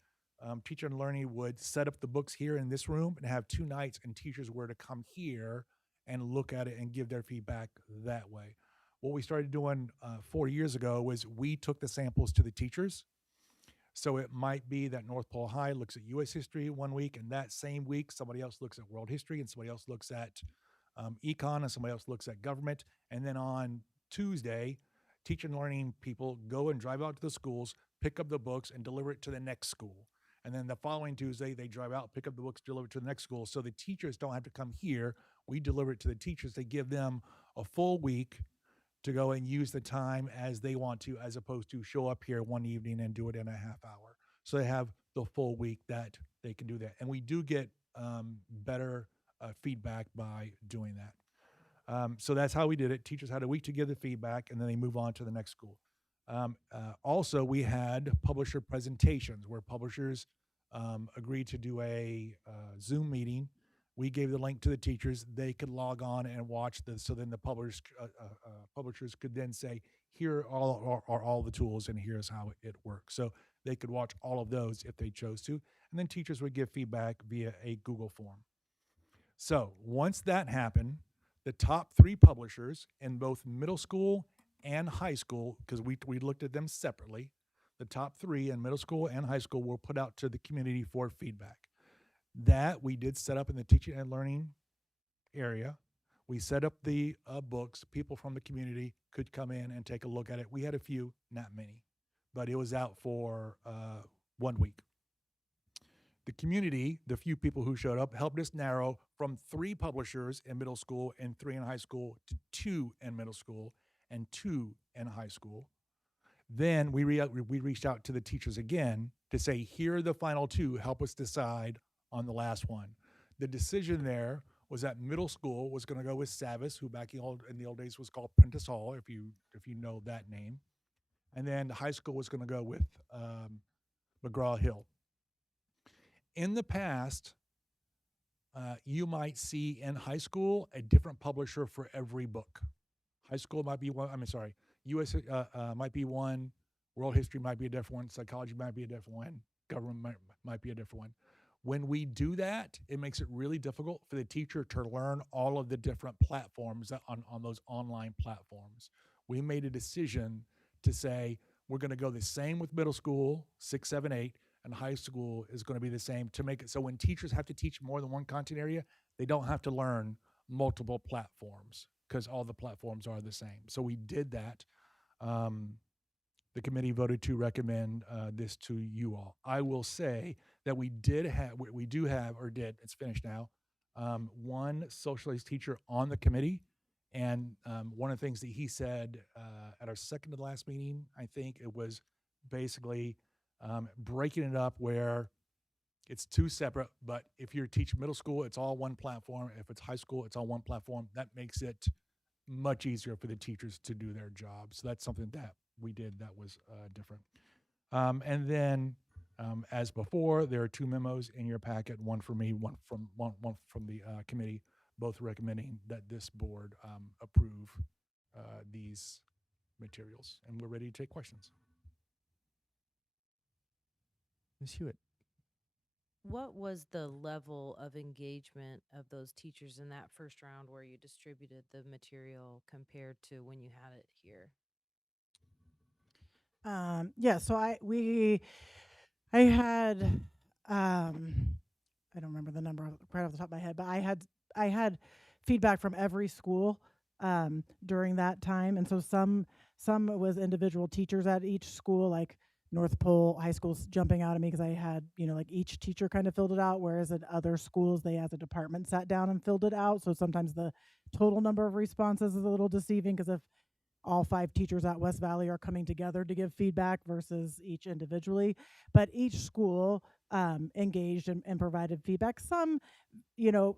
Teacher and Learning would set up the books here in this room and have 2 nights, and teachers were to come here and look at it and give their feedback that way. What we started doing 4 years ago was we took the samples to the teachers. So it might be that North Pole High looks at U.S. history one week, and that same week somebody else looks at world history, and somebody else looks at econ, and somebody else looks at government. And then on Tuesday, Teacher and Learning people go and drive out to the schools, pick up the books, and deliver it to the next school. And then the following Tuesday, they drive out, pick up the books, deliver it to the next school. So the teachers don't have to come here. We deliver it to the teachers. They give them a full week to go and use the time as they want to, as opposed to show up here one evening and do it in a half hour. So they have the full week that they can do that. And we do get better feedback by doing that. So that's how we did it. Teachers had a week to give the feedback, and then they move on to the next school. Also, we had publisher presentations where publishers agreed to do a Zoom meeting. We gave the link to the teachers. They could log on and watch this. So then the publishers could then say, here are all the tools, and here's how it works. So they could watch all of those if they chose to. And then teachers would give feedback via a Google form. So once that happened, the top 3 publishers in both middle school and high school, because we looked at them separately, the top 3 in middle school and high school were put out to the community for feedback. That we did set up in the teaching and learning area. We set up the books. People from the community could come in and take a look at it. We had a few, not many, but it was out for 1 week. The community, the few people who showed up, helped us narrow from 3 publishers in middle school and 3 in high school to 2 in middle school and 2 in high school. Then we reached out to the teachers again to say, here are the final 2, help us decide on the last one. The decision there was that middle school was going to go with Savis, who back in the old days was called Prentice Hall, if you know that name. And then the high school was going to go with McGraw-Hill. In the past, you might see in high school a different publisher for every book. High school might be one, US might be one, world history might be a different one, psychology might be a different one, government might be a different one. When we do that, it makes it really difficult for the teacher to learn all of the different platforms on those online platforms. We made a decision to say we're going to go the same with middle school, 6, 7, 8, and high school is going to be the same, to make it so when teachers have to teach more than one content area, they don't have to learn multiple platforms because all the platforms are the same. So we did that. The committee voted to recommend this to you all. I will say that we do have, it's finished now, one socialist teacher on the committee. And one of the things that he said at our second to the last meeting, I think it was basically breaking it up where it's 2 separate, but if you're teaching middle school, it's all one platform. If it's high school, it's all one platform. That makes it much easier for the teachers to do their job. So that's something that we did that was different. And then, as before, there are 2 memos in your packet, one from me, one from the committee, both recommending that this board approve these materials. And we're ready to take questions. Ms. Hewitt. What was the level of engagement of those teachers in that first round where you distributed the material compared to when you had it here? Yeah, so I had I don't remember the number right off the top of my head, but I had feedback from every school during that time, and so some was individual teachers at each school, like North Pole High School's jumping out at me because I had, like each teacher kind of filled it out, whereas at other schools they as a department sat down and filled it out. So sometimes the total number of responses is a little deceiving because if all 5 teachers at West Valley are coming together to give feedback versus each individually. But each school engaged and provided feedback. Some, you know,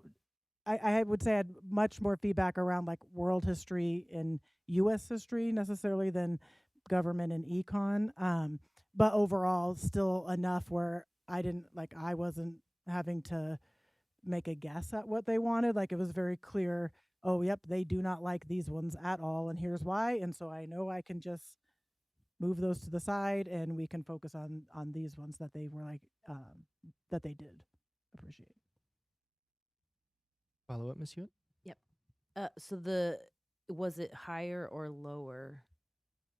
I would say I had much more feedback around like world history and U.S. history necessarily than government and econ. But overall, still enough where I wasn't having to make a guess at what they wanted. Like it was very clear, oh, yep, they do not like these ones at all, and here's why. And so I know I can just move those to the side, and we can focus on these ones that they were like that they did appreciate. Follow up, Ms. Hewitt? Yep. Was it higher or lower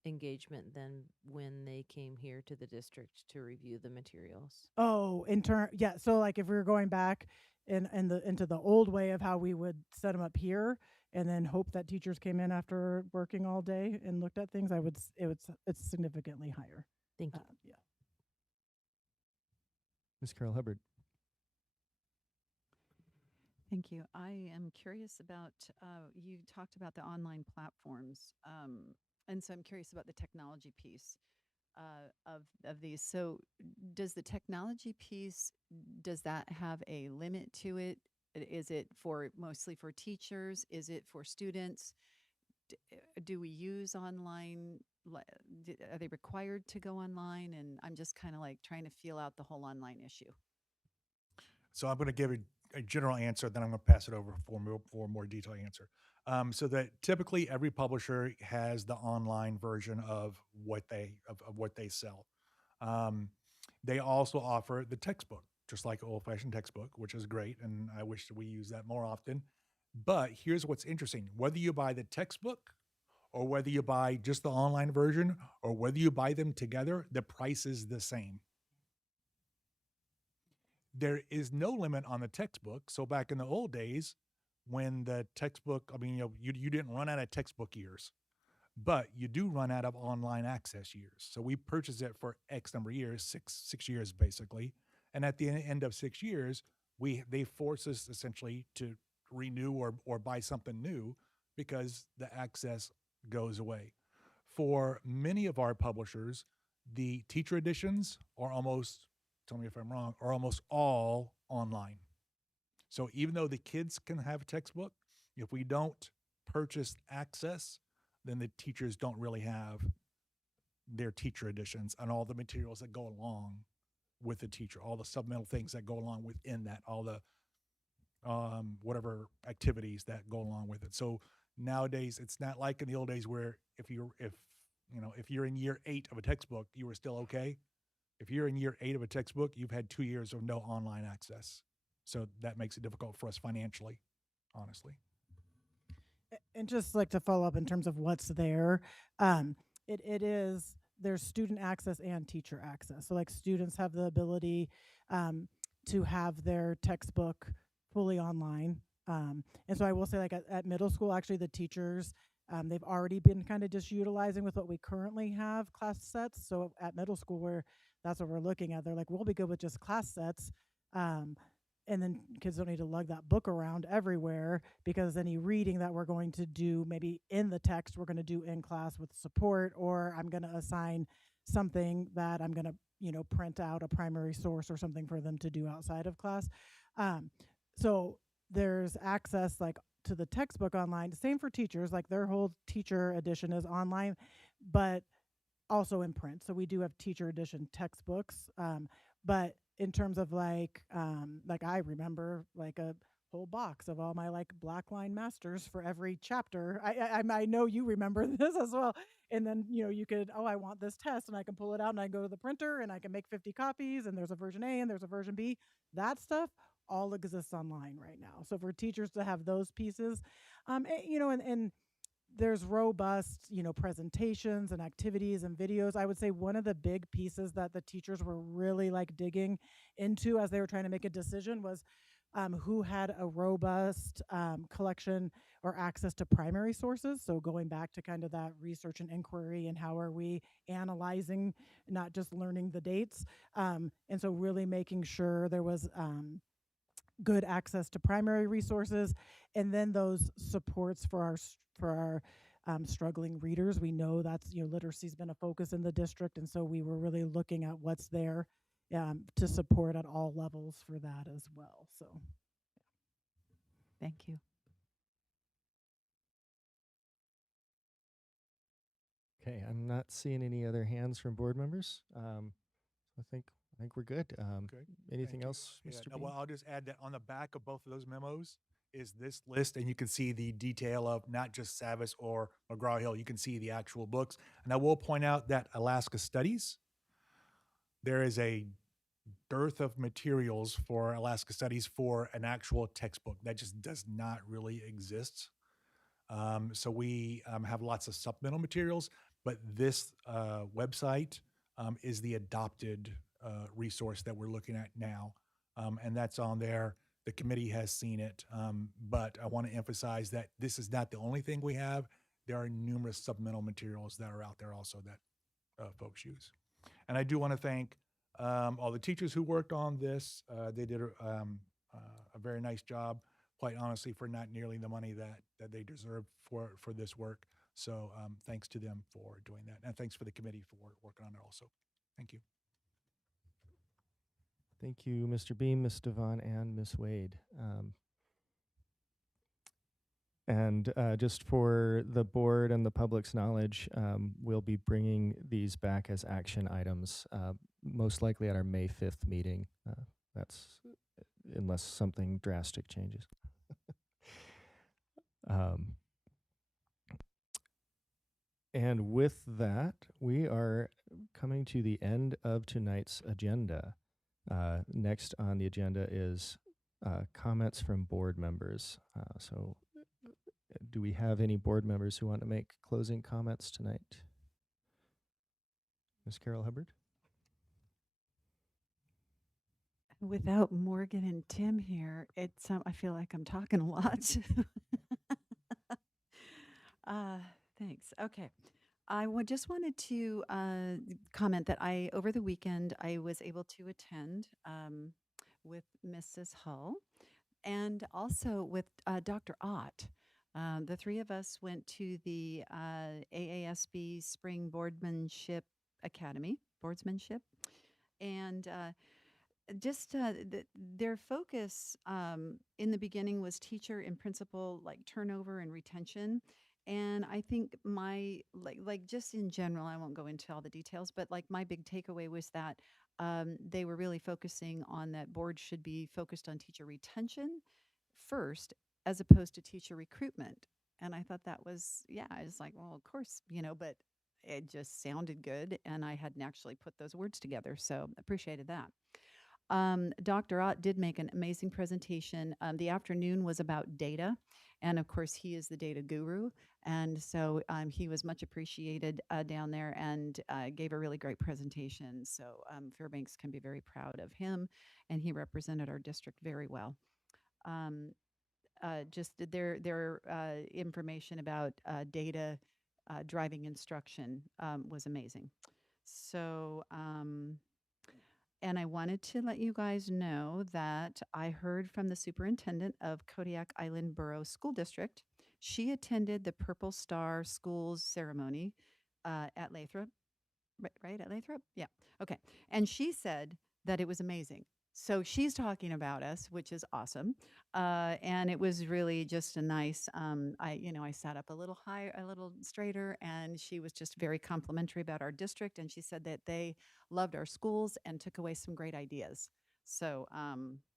engagement than when they came here to the district to review the materials? Oh, yeah. So like if we were going back into the old way of how we would set them up here, and then hope that teachers came in after working all day and looked at things, it's significantly higher. Thank you. Yeah. Ms. Carol Hubbard? Thank you. I am curious about, you talked about the online platforms, and so I'm curious about the technology piece of these. So does the technology piece, does that have a limit to it? Is it mostly for teachers? Is it for students? Do we use online? Are they required to go online? And I'm just kind of like trying to feel out the whole online issue. So I'm going to give a general answer, then I'm going to pass it over for a more detailed answer. So that typically every publisher has the online version of what they sell. They also offer the textbook, just like an old-fashioned textbook, which is great, and I wish that we use that more often. But here's what's interesting: whether you buy the textbook, or whether you buy just the online version, or whether you buy them together, the price is the same. There is no limit on the textbook. So back in the old days, when the textbook, I mean, you didn't run out of textbook years, but you do run out of online access years. So we purchase it for X number of years, six years basically, and at the end of 6 years, they force us essentially to renew or buy something new because the access goes away. For many of our publishers, the teacher editions are almost, tell me if I'm wrong, are almost all online. So even though the kids can have a textbook, if we don't purchase access, then the teachers don't really have their teacher editions and all the materials that go along with the teacher, all the supplemental things that go along within that, all the whatever activities that go along with it. So nowadays, it's not like in the old days where if you're in year 8 of a textbook, you were still okay. If you're in year 8 of a textbook, you've had 2 years of no online access. So that makes it difficult for us financially, honestly. And just like to follow up in terms of what's there, there's student access and teacher access. So like students have the ability to have their textbook fully online. And so I will say like at middle school, actually the teachers, they've already been kind of just utilizing with what we currently have class sets. So at middle school where that's what we're looking at, they're like, we'll be good with just class sets. And then kids don't need to lug that book around everywhere because any reading that we're going to do maybe in the text, we're going to do in class with support, or I'm going to assign something that I'm going to, print out a primary source or something for them to do outside of class. So there's access like to the textbook online. Same for teachers, like their whole teacher edition is online, but also in print. So we do have teacher edition textbooks, but in terms of like I remember like a whole box of all my like black line masters for every chapter. I know you remember this as well. And then, you know, you could, oh, I want this test, and I can pull it out and I can go to the printer and I can make 50 copies, and there's a version A and there's a version B. That stuff all exists online right now. So for teachers to have those pieces, you know, and there's robust, you know, presentations and activities and videos. I would say one of the big pieces that the teachers were really like digging into as they were trying to make a decision was who had a robust collection or access to primary sources. So going back to kind of that research and inquiry, and how are we analyzing, not just learning the dates. And so really making sure there was good access to primary resources, and then those supports for our struggling readers. We know that's, you know, literacy's been a focus in the district, and so we were really looking at what's there to support at all levels for that as well. So Thank you. Okay, I'm not seeing any other hands from board members. I think we're good. Okay, Anything thank you. else, Yeah, Mr. no, Bean? well, I'll just add that on the back of both of those memos is this list, and you can see the detail of not just Savis or McGraw-Hill. You can see the actual books. And I will point out that Alaska Studies, there is a dearth of materials for Alaska Studies for an actual textbook. That just does not really exist. So we have lots of supplemental materials, but this website is the adopted resource that we're looking at now. And that's on there. The committee has seen it. But I want to emphasize that this is not the only thing we have. There are numerous supplemental materials that are out there also that folks use. And I do want to thank all the teachers who worked on this. They did a very nice job, quite honestly, for not nearly the money that they deserve for this work. So thanks to them for doing that. And thanks for the committee for working on it also. Thank you. Thank you, Mr. Beam, Ms. Devon, and Ms. Wade. And just for the board and the public's knowledge, we'll be bringing these back as action items, most likely at our May 5th meeting. That's unless something drastic changes. And with that, we are coming to the end of tonight's agenda. Next on the agenda is comments from board members. So do we have any board members who want to make closing comments tonight? Ms. Carol Hubbard? Without Morgan and Tim here, it's I feel like I'm talking a lot. Thanks. Okay. Just wanted to comment that over the weekend, I was able to attend with Mrs. Hull and also with Dr. Ott. The three of us went to the AASB Spring Boardsmanship Academy, and just their focus in the beginning was teacher and principal like turnover and retention. And I think my like just in general, I won't go into all the details, but like my big takeaway was that they were really focusing on that boards should be focused on teacher retention first as opposed to teacher recruitment. And I thought that was, yeah, I was like, well, of course, you know, but it just sounded good. And I hadn't actually put those words together. So appreciated that. Dr. Ott did make an amazing presentation. The afternoon was about data. And of course, he is the data guru. And so he was much appreciated down there and gave a really great presentation. So Fairbanks can be very proud of him. And he represented our district very well. Just their information about data driving instruction was amazing. So, and I wanted to let you guys know that I heard from the superintendent of Kodiak Island Borough School District. She attended the Purple Star Schools ceremony at Lathrop, right? At Lathrop? Yeah. Okay. And she said that it was amazing. So she's talking about us, which is awesome. And it was really just a nice, I sat up a little higher, a little straighter, and she was just very complimentary about our district. And she said that they loved our schools and took away some great ideas. So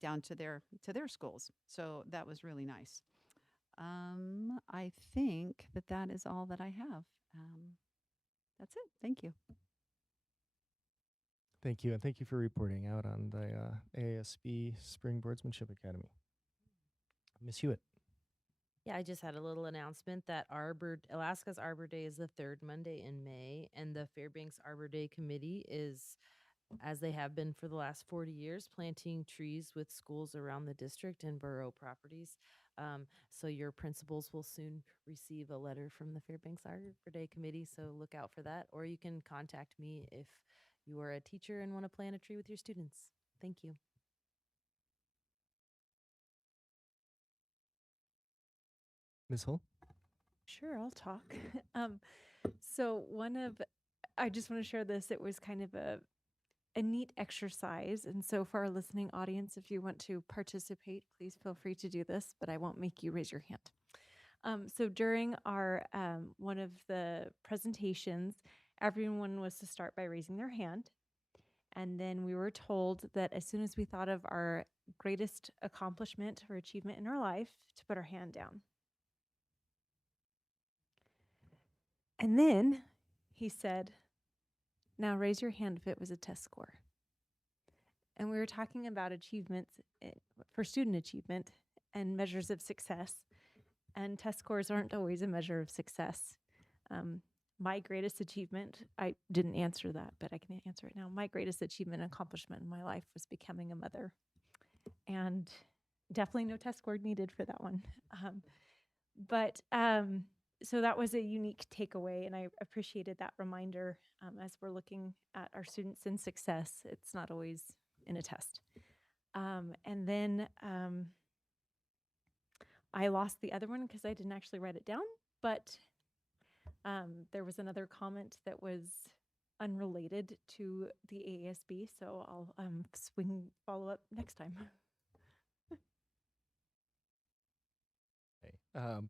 down to their schools. So that was really nice. I think that is all that I have. That's it. Thank you. Thank you, and thank you for reporting out on the AASB Spring Boardsmanship Academy. Ms. Hewitt. Yeah, I just had a little announcement that Alaska's Arbor Day is the third Monday in May, and the Fairbanks Arbor Day Committee is, as they have been for the last 40 years, planting trees with schools around the district and borough properties. So your principals will soon receive a letter from the Fairbanks Arbor Day Committee, so look out for that. Or you can contact me if you are a teacher and want to plant a tree with your students. Thank you. Ms. Hull? Sure, I'll talk. So I just want to share this. It was kind of a neat exercise. And so for our listening audience, if you want to participate, please feel free to do this, but I won't make you raise your hand. So during our one of the presentations, everyone was to start by raising their hand. And then we were told that as soon as we thought of our greatest accomplishment or achievement in our life, to put our hand down. And then he said, now raise your hand if it was a test score. And we were talking about achievements for student achievement and measures of success. And test scores aren't always a measure of success. My greatest achievement, I didn't answer that, but I can answer it now. My greatest achievement and accomplishment in my life was becoming a mother. And definitely no test score needed for that one. So that was a unique takeaway, and I appreciated that reminder as we're looking at our students in success. It's not always in a test. And then I lost the other one because I didn't actually write it down, but there was another comment that was unrelated to the AASB, so I'll follow up next time. Okay.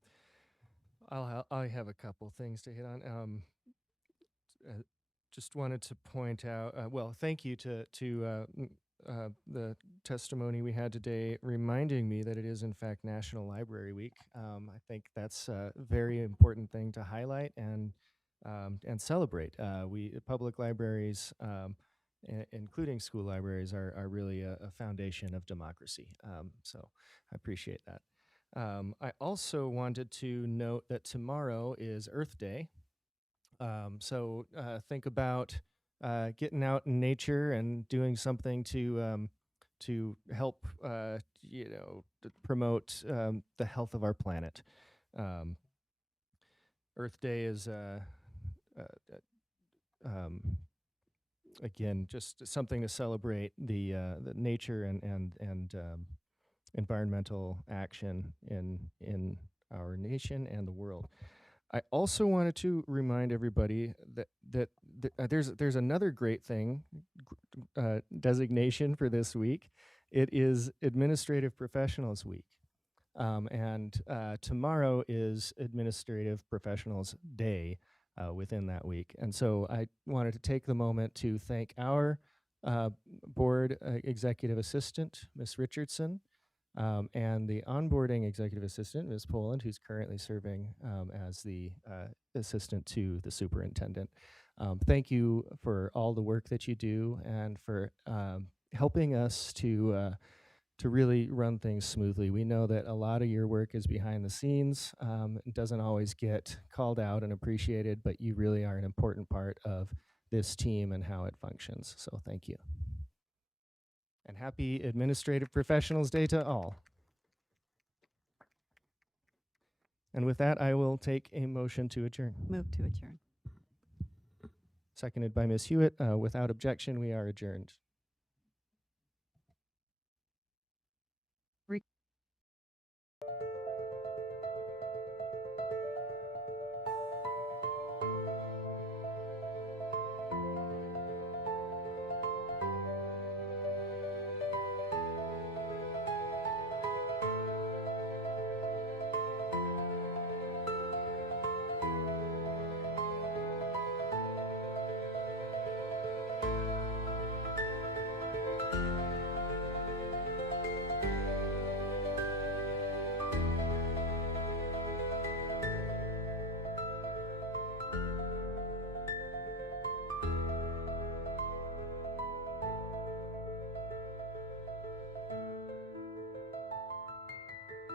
I have a couple things to hit on. Just wanted to point out, thank you to the testimony we had today, reminding me that it is in fact National Library Week. I think that's a very important thing to highlight and celebrate. Public libraries, including school libraries, are really a foundation of democracy. So I appreciate that. I also wanted to note that tomorrow is Earth Day. So think about getting out in nature and doing something to help, to promote the health of our planet. Earth Day is again just something to celebrate the nature and environmental action in our nation and the world. I also wanted to remind everybody that there's another great thing, designation for this week. It is Administrative Professionals Week. And tomorrow is Administrative Professionals Day within that week. And so I wanted to take the moment to thank our board executive assistant, Ms. Richardson, and the onboarding executive assistant, Ms. Poland, who's currently serving as the assistant to the superintendent. Thank you for all the work that you do and for helping us to really run things smoothly. We know that a lot of your work is behind the scenes. It doesn't always get called out and appreciated, but you really are an important part of this team and how it functions. So thank you. And happy Administrative Professionals Day to all. And with that, I will take a motion to adjourn. Move to adjourn. Seconded by Ms. Hewitt. Without objection, we are adjourned.